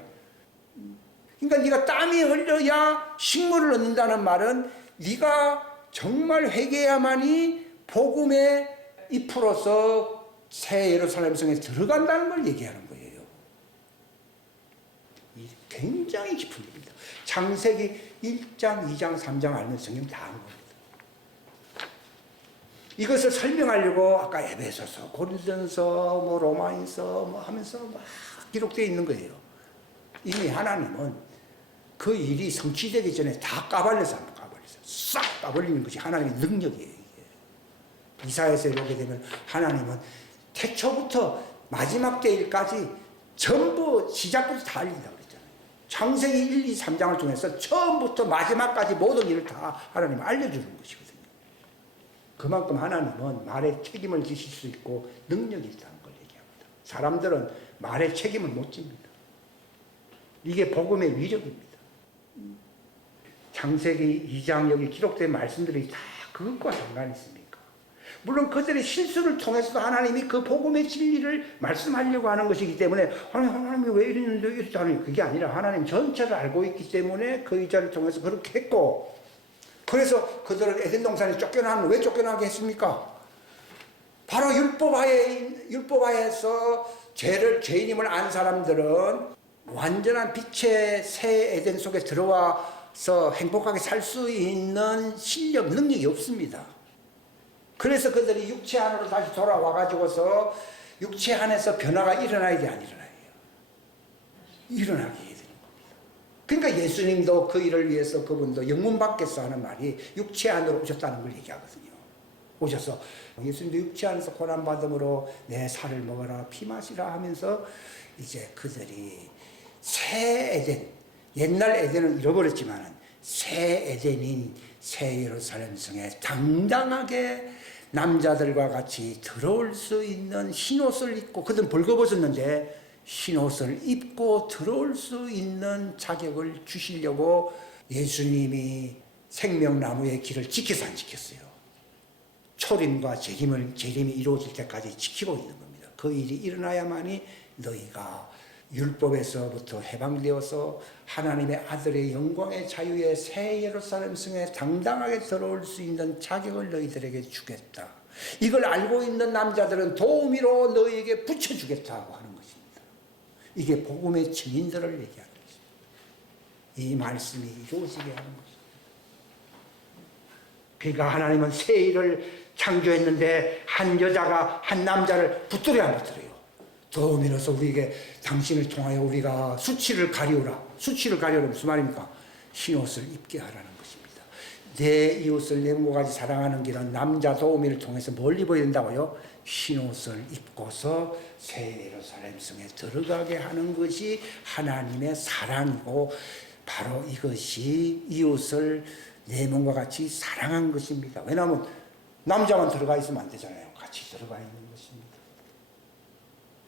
그러니까 네가 땀이 흘려야 식물을 얻는다는 말은 네가 정말 회개해야만이 복음의 잎으로서 새 예루살렘 성에 들어간다는 걸 얘기하는 거예요. 굉장히 깊은 겁니다. 창세기 1장, 2장, 3장 알면 성경 다 아는 겁니다. 이것을 설명하려고 아까 에베소서, 고린도서, 로마인서 하면서 막 기록되어 있는 거예요. 이미 하나님은 그 일이 성취되기 전에 다 까발려서 싹 까발리는 것이 하나님의 능력이에요. 이게. 이사야서에 보게 되면 하나님은 태초부터 마지막 때일까지 전부 시작부터 다 알린다고 그랬잖아요. 창세기 1, 2, 3장을 통해서 처음부터 마지막까지 모든 일을 다 하나님 알려주는 것이거든요. 그만큼 하나님은 말에 책임을 지실 수 있고 능력이 있다는 걸 얘기합니다. 사람들은 말에 책임을 못 집니다. 이게 복음의 위력입니다. 창세기 2장 여기 기록된 말씀들이 다 그것과 상관이 있습니다. 물론 그들의 실수를 통해서도 하나님이 그 복음의 진리를 말씀하려고 하는 것이기 때문에 하나님이 왜 이랬는데 이랬다니, 그게 아니라 하나님 전체를 알고 있기 때문에 그 여자를 통해서 그렇게 했고, 그래서 그들은 에덴 동산에 왜 쫓겨나게 했습니까? 바로 율법하에서 죄인임을 안 사람들은 완전한 빛의 새 에덴 속에 들어와서 행복하게 살 수 있는 실력, 능력이 없습니다. 그래서 그들이 육체 안으로 다시 돌아와가지고서 육체 안에서 변화가 일어나야 돼, 안 일어나요? 일어나게 해야 되는 겁니다. 그러니까 예수님도 그 일을 위해서 그분도 영문 밖에서 하는 말이 육체 안으로 오셨다는 걸 얘기하거든요. 오셔서 예수님도 육체 안에서 고난받음으로 내 살을 먹어라, 피 마시라 하면서 이제 그들이 새 에덴, 옛날 에덴은 잃어버렸지만 새 에덴인 새 예루살렘 성에 당당하게 남자들과 같이 들어올 수 있는 흰옷을 입고, 그들은 벌거벗었는데 흰옷을 입고 들어올 수 있는 자격을 주시려고 예수님이 생명나무의 길을 지켜서 안 지켰어요. 초림과 재림이 이루어질 때까지 지키고 있는 겁니다. 그 일이 일어나야만이 너희가 율법에서부터 해방되어서 하나님의 아들의 영광의 자유의 새 예루살렘 성에 당당하게 들어올 수 있는 자격을 너희들에게 주겠다. 이걸 알고 있는 남자들은 도우미로 너희에게 붙여주겠다고 하는 것입니다. 이게 복음의 증인들을 얘기하는 것입니다. 이 말씀이 이루어지게 하는 것입니다. 그러니까 하나님은 새 일을 창조했는데 한 여자가 한 남자를 붙들어야 안 붙들어요. 더우면서 우리에게 당신을 통하여 우리가 수치를 가리우라. 수치를 가리우라 무슨 말입니까? 흰옷을 입게 하라는 것입니다. 내 이웃을 내 몸까지 사랑하는 길은 남자 도우미를 통해서 뭘 입어야 된다고요? 흰옷을 입고서 새 예루살렘 성에 들어가게 하는 것이 하나님의 사랑이고 바로 이것이 이웃을 내 몸과 같이 사랑한 것입니다. 왜냐하면 남자만 들어가 있으면 안 되잖아요. 같이 들어가 있는 것입니다.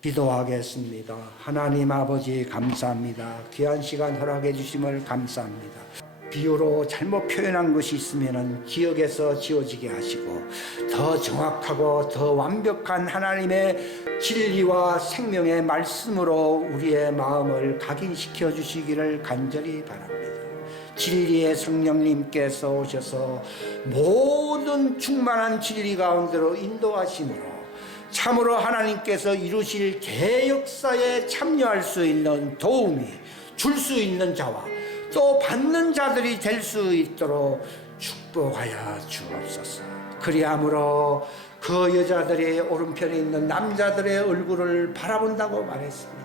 기도하겠습니다. 하나님 아버지 감사합니다. 귀한 시간 허락해 주심을 감사합니다. 비유로 잘못 표현한 것이 있으면 기억에서 지워지게 하시고 더 정확하고 더 완벽한 하나님의 진리와 생명의 말씀으로 우리의 마음을 각인시켜 주시기를 간절히 바랍니다. 진리의 성령님께서 오셔서 모든 충만한 진리 가운데로 인도하심으로 참으로 하나님께서 이루실 개역사에 참여할 수 있는 도움이 줄 수 있는 자와 또 받는 자들이 될 수 있도록 축복하여 주옵소서. 그리함으로 그 여자들의 오른편에 있는 남자들의 얼굴을 바라본다고 말했습니다.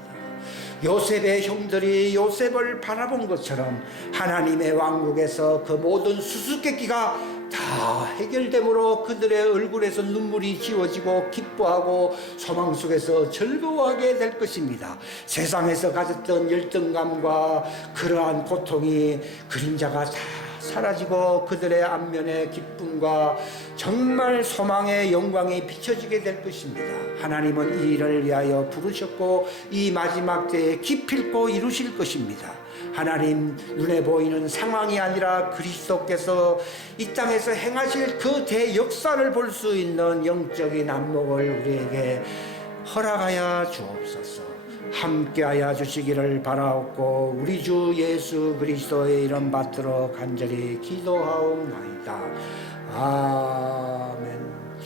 요셉의 형들이 요셉을 바라본 것처럼 하나님의 왕국에서 그 모든 수수께끼가 다 해결됨으로 그들의 얼굴에서 눈물이 지워지고 기뻐하고 소망 속에서 즐거워하게 될 것입니다. 세상에서 가졌던 열등감과 그러한 고통이 그림자가 다 사라지고 그들의 안면에 기쁨과 정말 소망의 영광이 비춰지게 될 것입니다. 하나님은 이 일을 위하여 부르셨고 이 마지막 때에 기필코 이루실 것입니다. 하나님 눈에 보이는 상황이 아니라 그리스도께서 이 땅에서 행하실 그 대역사를 볼 수 있는 영적인 안목을 우리에게 허락하여 주옵소서. 함께하여 주시기를 바라옵고 우리 주 예수 그리스도의 이름 받들어 간절히 기도하옵나이다. 아멘.